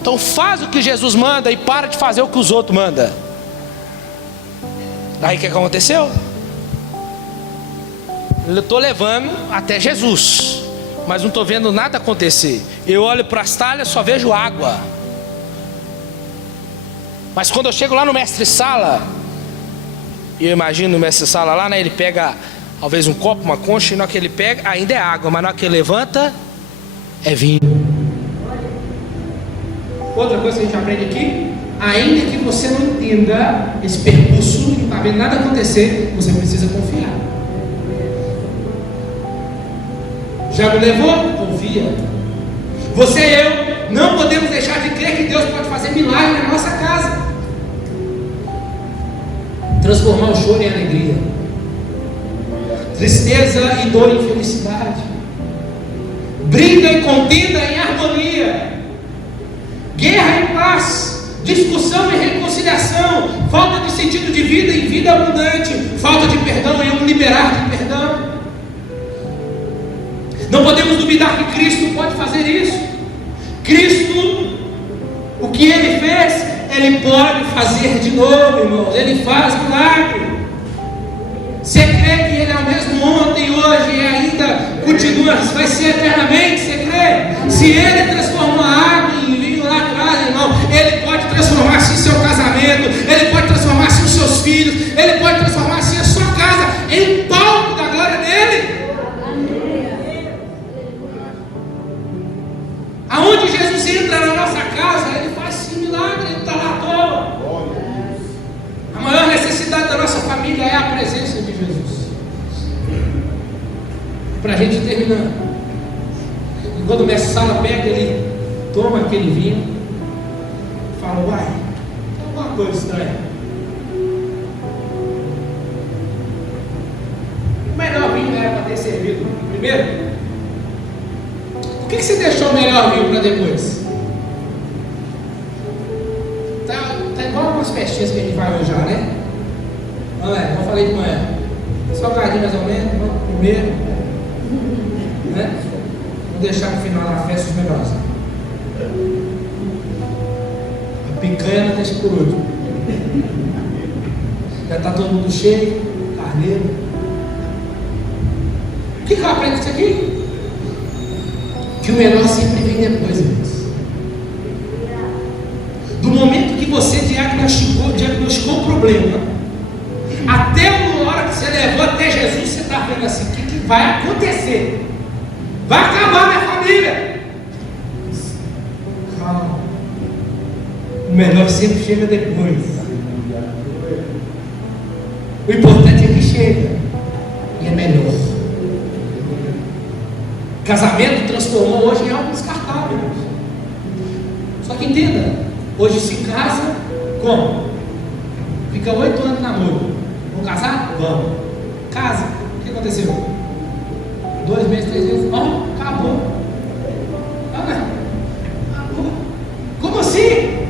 Então faz o que Jesus manda e para de fazer o que os outros mandam. Aí o que aconteceu? Eu estou levando até Jesus, mas não estou vendo nada acontecer. Eu olho para as talhas, só vejo água. Mas quando eu chego lá no mestre-sala, e eu imagino o mestre-sala lá, né? Ele pega talvez um copo, uma concha, e na hora que ele pega, ainda é água, mas na hora que ele levanta, é vinho. Outra coisa que a gente aprende aqui, ainda que você não entenda esse percurso, não está vendo nada acontecer, você precisa confiar. Já me levou? Confia. Você e eu não podemos deixar de crer que Deus pode fazer milagre na nossa casa, transformar o choro em alegria, tristeza e dor em felicidade, briga e contenda em harmonia, guerra em paz, discussão e reconciliação, falta de sentido de vida em vida abundante, falta de perdão em um liberar de perdão. Não podemos duvidar que Cristo pode fazer isso. Cristo, o que Ele fez, Ele pode fazer de novo, irmãos. Ele faz milagre. Você crê que Ele é o mesmo ontem, hoje e ainda continua, vai ser eternamente? Você crê? Se Ele transformou a água em vinho lá atrás, irmão, Ele pode transformar assim seu casamento, Ele pode transformar assim os seus filhos, Ele pode transformar assim a sua casa em palco da glória dEle. Aonde Jesus entra na nossa casa, Ele faz esse milagre, Ele está lá à toa. A maior necessidade da nossa família é a presença de Jesus. Para a gente terminar, e quando o mestre Sala pega, ele toma aquele vinho, fala: uai, tem alguma coisa estranha. O melhor vinho não era para ter servido primeiro? Por que você deixou o melhor vinho para depois? Tá igual algumas festinhas que a gente vai hoje já, né? Não é? Como eu falei de manhã, salgadinho mais ou menos, vamos primeiro, né? Vou deixar no final da festa os melhores. A picanha não deixa por último. Já está todo mundo cheio, carneiro. O que eu aprendo com isso aqui? Que o melhor sempre vem depois, irmãos. Do momento que você diagnosticou o problema, até a hora que você levou até Jesus, você está vendo assim: o que vai acontecer? Vai acabar minha família. Calma. O melhor sempre chega depois. O importante é que chega e é melhor. Casamento transformou hoje em algo descartável. Só que entenda, hoje se casa como? Fica 8 anos de namoro. Vamos casar? Vamos. Casa. O que aconteceu? 2 meses, 3 meses, acabou. Acabou. Como assim?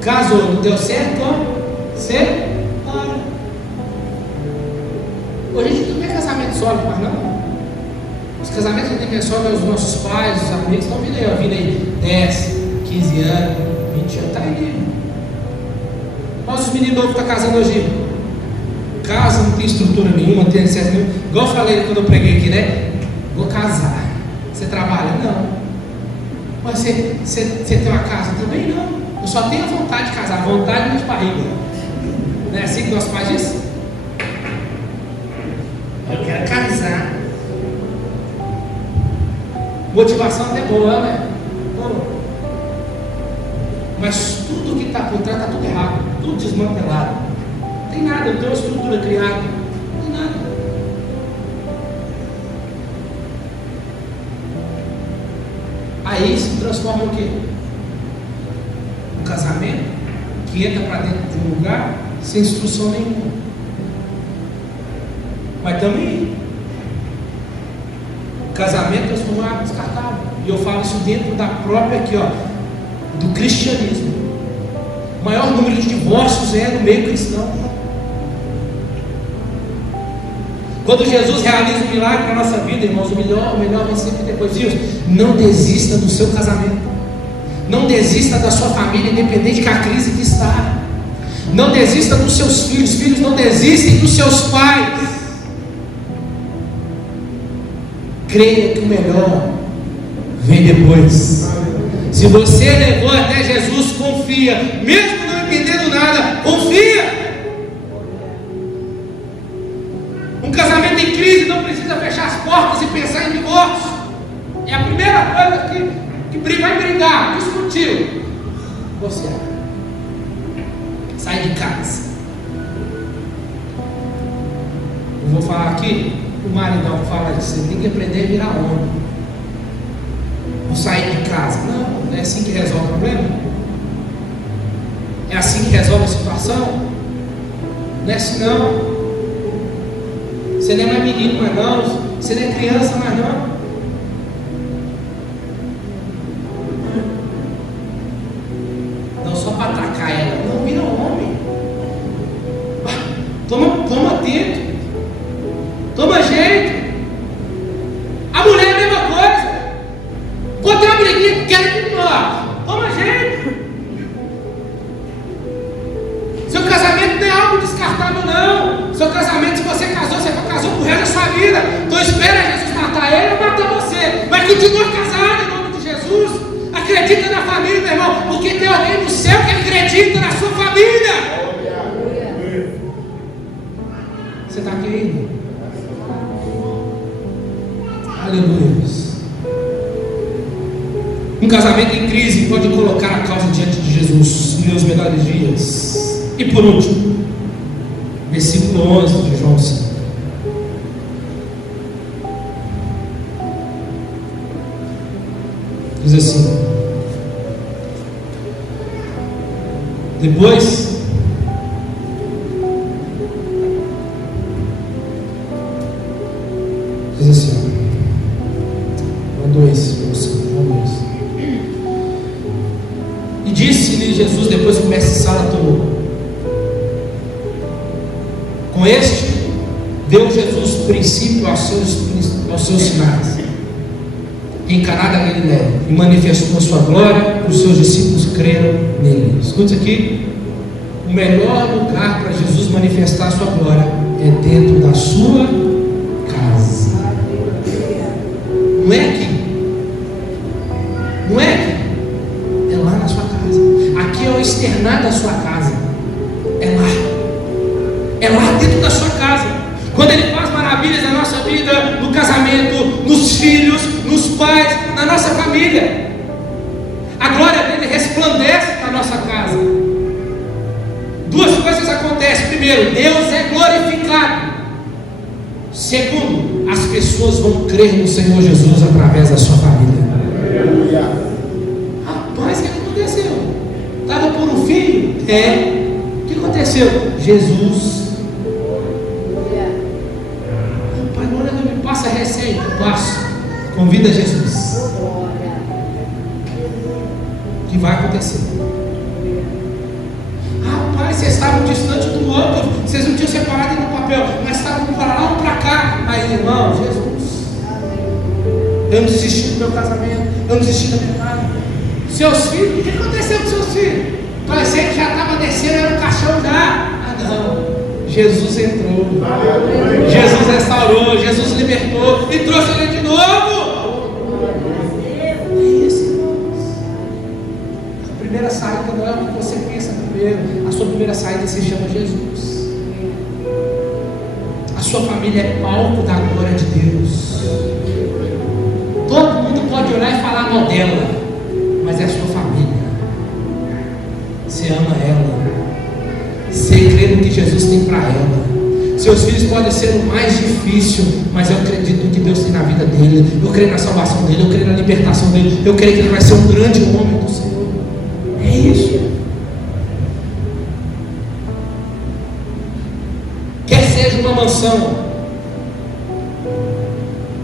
Casou, não deu certo? Separa. Hoje a gente não tem casamento sólido, mas não. Os casamentos que tem sólido, os nossos pais, os amigos estão vindo aí 10, 15 anos, 20 anos, tá aí. Olha os meninos novos que estão casando hoje. Casa não tem estrutura nenhuma, não tem acesso nenhum. Igual eu falei quando eu preguei aqui, né? Vou casar. Você trabalha? Não. Mas você tem uma casa? Também não. Eu só tenho vontade de casar, vontade de barriga. Não é assim que nossos pais dizem? Eu quero casar. Motivação até boa, né? Mas tudo que está por trás está tudo errado, tudo desmantelado. Não tem nada, não tem uma estrutura criada, não tem nada. Aí se transforma o quê? Um casamento que entra para dentro de um lugar sem instrução nenhuma. Mas também, casamento transformou água descartável. E eu falo isso dentro da própria aqui, do cristianismo. O maior número de divórcios é no meio cristão. Quando Jesus realiza um milagre na nossa vida, irmãos, o melhor vem sempre depois disso. Não desista do seu casamento. Não desista da sua família, independente da crise que está. Não desista dos seus filhos. Filhos, não desistem dos seus pais. Creia que o melhor vem depois. Se você levou até Jesus, confia. Mesmo não entendendo nada, confia. Um casamento em crise não precisa fechar as portas e pensar em divórcio. É a primeira coisa que vai brigar, discutir. Você sai de casa. Eu vou falar aqui, o maridão fala disso, você tem que aprender a virar homem. Vou sair de casa. Não é assim que resolve o problema. É assim que resolve a situação. Não é assim não. Você não é mais menino mais não. Você não é criança mais não. Não só para atacar ela. Não, vira homem. Toma atento. Toma jeito. A mulher é a mesma coisa. Vou ter uma briguinha, quero que toma jeito. Seu casamento não é algo descartável não. Seu casamento, se você casou pro resto da sua vida. Então espera Jesus matar ele ou matar você. Mas continua casado em nome de Jesus. Acredita na família, meu irmão. Porque tem alguém no céu que acredita na sua família. Você está aqui ainda? Aleluia. Um casamento em crise pode colocar a causa diante de Jesus nos meus melhores dias. E por último, versículo 11 de João 5. Diz assim: depois diz assim, e disse-lhe Jesus, depois que o mestre Sala tomou, com este deu Jesus princípio aos seus sinais em Caná da Galileia, e manifestou a sua glória, e os seus discípulos creram nele. Escute aqui: o melhor lugar para Jesus manifestar a sua glória é dentro da sua casa. Não é aqui. Não é aqui. É lá na sua casa. Aqui é o externar da sua casa. É lá. É lá dentro da sua casa. Quando Ele faz maravilhas na nossa vida, no casamento, nos filhos, nos pais, na nossa família, a glória dele resplandece na nossa casa. Duas coisas acontecem: primeiro, Deus é glorificado. Segundo, as pessoas vão crer no Senhor Jesus através da sua família. Rapaz, o que aconteceu? Estava por um filho? O que aconteceu? Jesus. Rapaz, agora não me passa a receita. Passo. Convida Jesus. O que vai acontecer? Rapaz, vocês estavam distantes do outro. Vocês não tinham separado no papel, mas estavam para lá ou para cá. Mas irmão, Jesus, eu não desisti do meu casamento, eu não desisti da minha casa. Seus filhos, o que aconteceu com seus filhos? Parecia que já estava descendo, era um caixão já. Não, Jesus entrou, Jesus restaurou, Jesus libertou e trouxe ele de novo. É isso, irmãos. A primeira saída não é o que você pensa primeiro. A sua primeira saída se chama Jesus. A sua família é palco da glória de Deus. Todo mundo pode olhar e falar mal dela, mas é a sua família. Você ama ela. Você crê no que Jesus tem para ela. Seus filhos podem ser o mais difícil, mas eu acredito no que Deus tem na vida dele. Eu creio na salvação dele, eu creio na libertação dele. Eu creio que ele vai ser um grande homem do Senhor. É isso. mansão,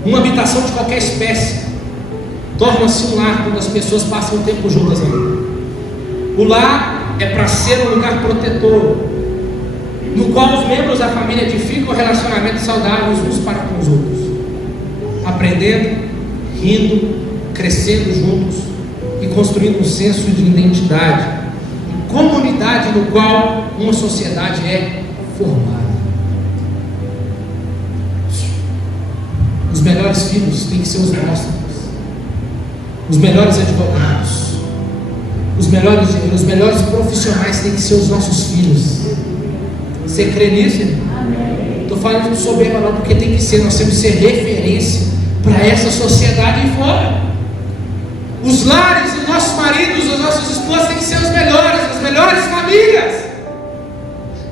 uma habitação de qualquer espécie, torna-se um lar quando as pessoas passam o tempo juntas ali. O lar é para ser um lugar protetor, no qual os membros da família edificam relacionamentos saudáveis uns para com os outros, aprendendo, rindo, crescendo juntos e construindo um senso de identidade e comunidade no qual uma sociedade é formada. Os melhores filhos têm que ser os nossos, os melhores advogados, os melhores profissionais têm que ser os nossos filhos. Você crê nisso? Estou falando de soberba não, porque tem que ser, nós temos que ser referência para essa sociedade e fora. Os lares, os nossos maridos, os nossos esposos têm que ser os melhores, as melhores famílias.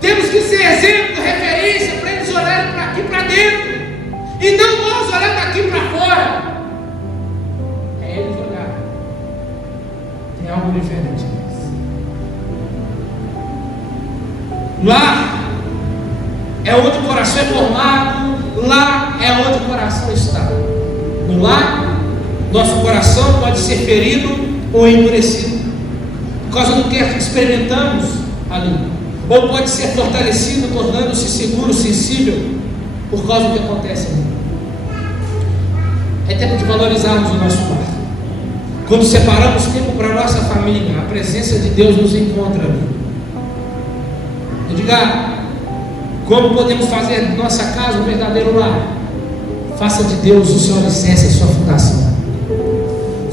Temos que ser exemplo, referência para eles olharem para aqui para dentro e não nós olhar daqui para fora. É eles olharem. Tem algo diferente nisso. Lá é onde o coração é formado, lá é onde o coração está. No lar, nosso coração pode ser ferido ou endurecido por causa do que experimentamos ali, ou pode ser fortalecido, tornando-se seguro, sensível por causa do que acontece ali. É tempo de valorizarmos o nosso lar. Quando separamos tempo para a nossa família, a presença de Deus nos encontra ali. Eu diga, como podemos fazer de nossa casa um verdadeiro lar? Faça de Deus o seu alicerce, a sua fundação.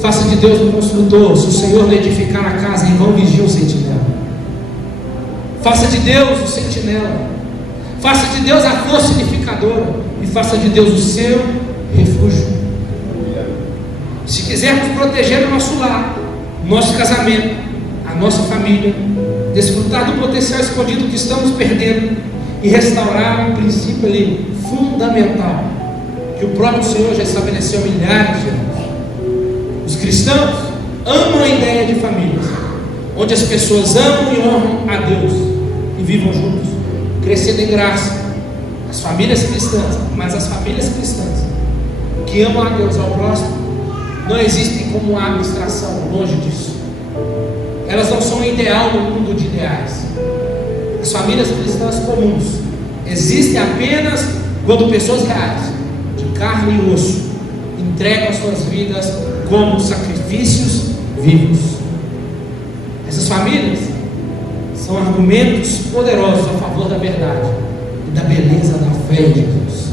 Faça de Deus um construtor. Se o Senhor não edificar a casa, em vão vigia o sentinela. Faça de Deus o sentinela. Faça de Deus a força edificadora. E faça de Deus o seu refúgio. Se quisermos proteger o nosso lar, nosso casamento, a nossa família, desfrutar do potencial escondido que estamos perdendo e restaurar um princípio ali fundamental que o próprio Senhor já estabeleceu há milhares de anos. Os cristãos amam a ideia de famílias, onde as pessoas amam e honram a Deus e vivam juntos, crescendo em graça. As famílias cristãs, mas as famílias cristãs que amam a Deus ao próximo, não existem como uma abstração, longe disso. Elas não são um ideal no mundo de ideais. As famílias cristãs comuns existem apenas quando pessoas reais, de carne e osso, entregam as suas vidas como sacrifícios vivos. Essas famílias são argumentos poderosos a favor da verdade e da beleza da fé de Deus.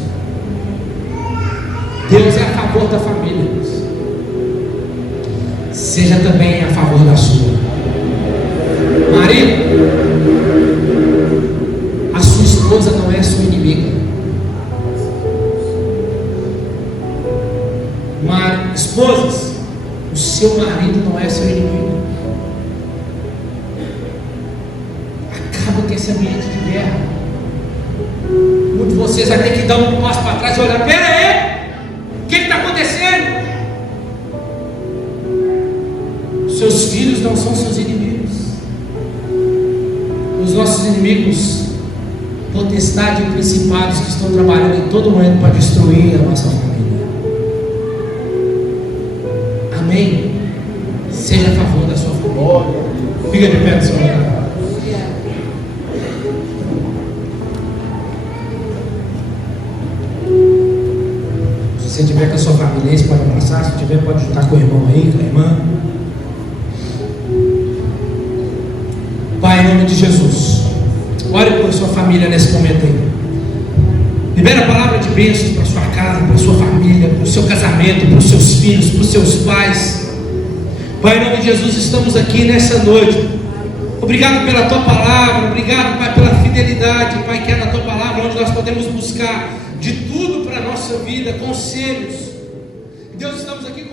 Deus é a favor da família. Seja também a favor da sua. Marido, a sua esposa não é sua inimiga. Esposas, o seu marido não é seu inimigo. Acaba com esse ambiente de guerra. Muitos de vocês vão ter que dar um passo para trás e olhar: pera aí, o que está acontecendo? Seus filhos não são seus inimigos. Os nossos inimigos, potestade e principados que estão trabalhando em todo momento para destruir a nossa família. Amém? Seja a favor da sua família. Fica de pé do seu lugar. Se você estiver com a sua família, você pode abraçar. Se tiver, pode juntar com o irmão aí, com a irmã. Pai, em nome de Jesus, ore por sua família nesse momento aí. Libera a palavra de bênçãos para sua casa, para sua família, para o seu casamento, para os seus filhos, para os seus pais. Pai, em nome de Jesus, estamos aqui nessa noite. Obrigado pela tua palavra, obrigado, Pai, pela fidelidade, Pai, que é na tua palavra, onde nós podemos buscar de tudo para a nossa vida, conselhos. Deus, estamos aqui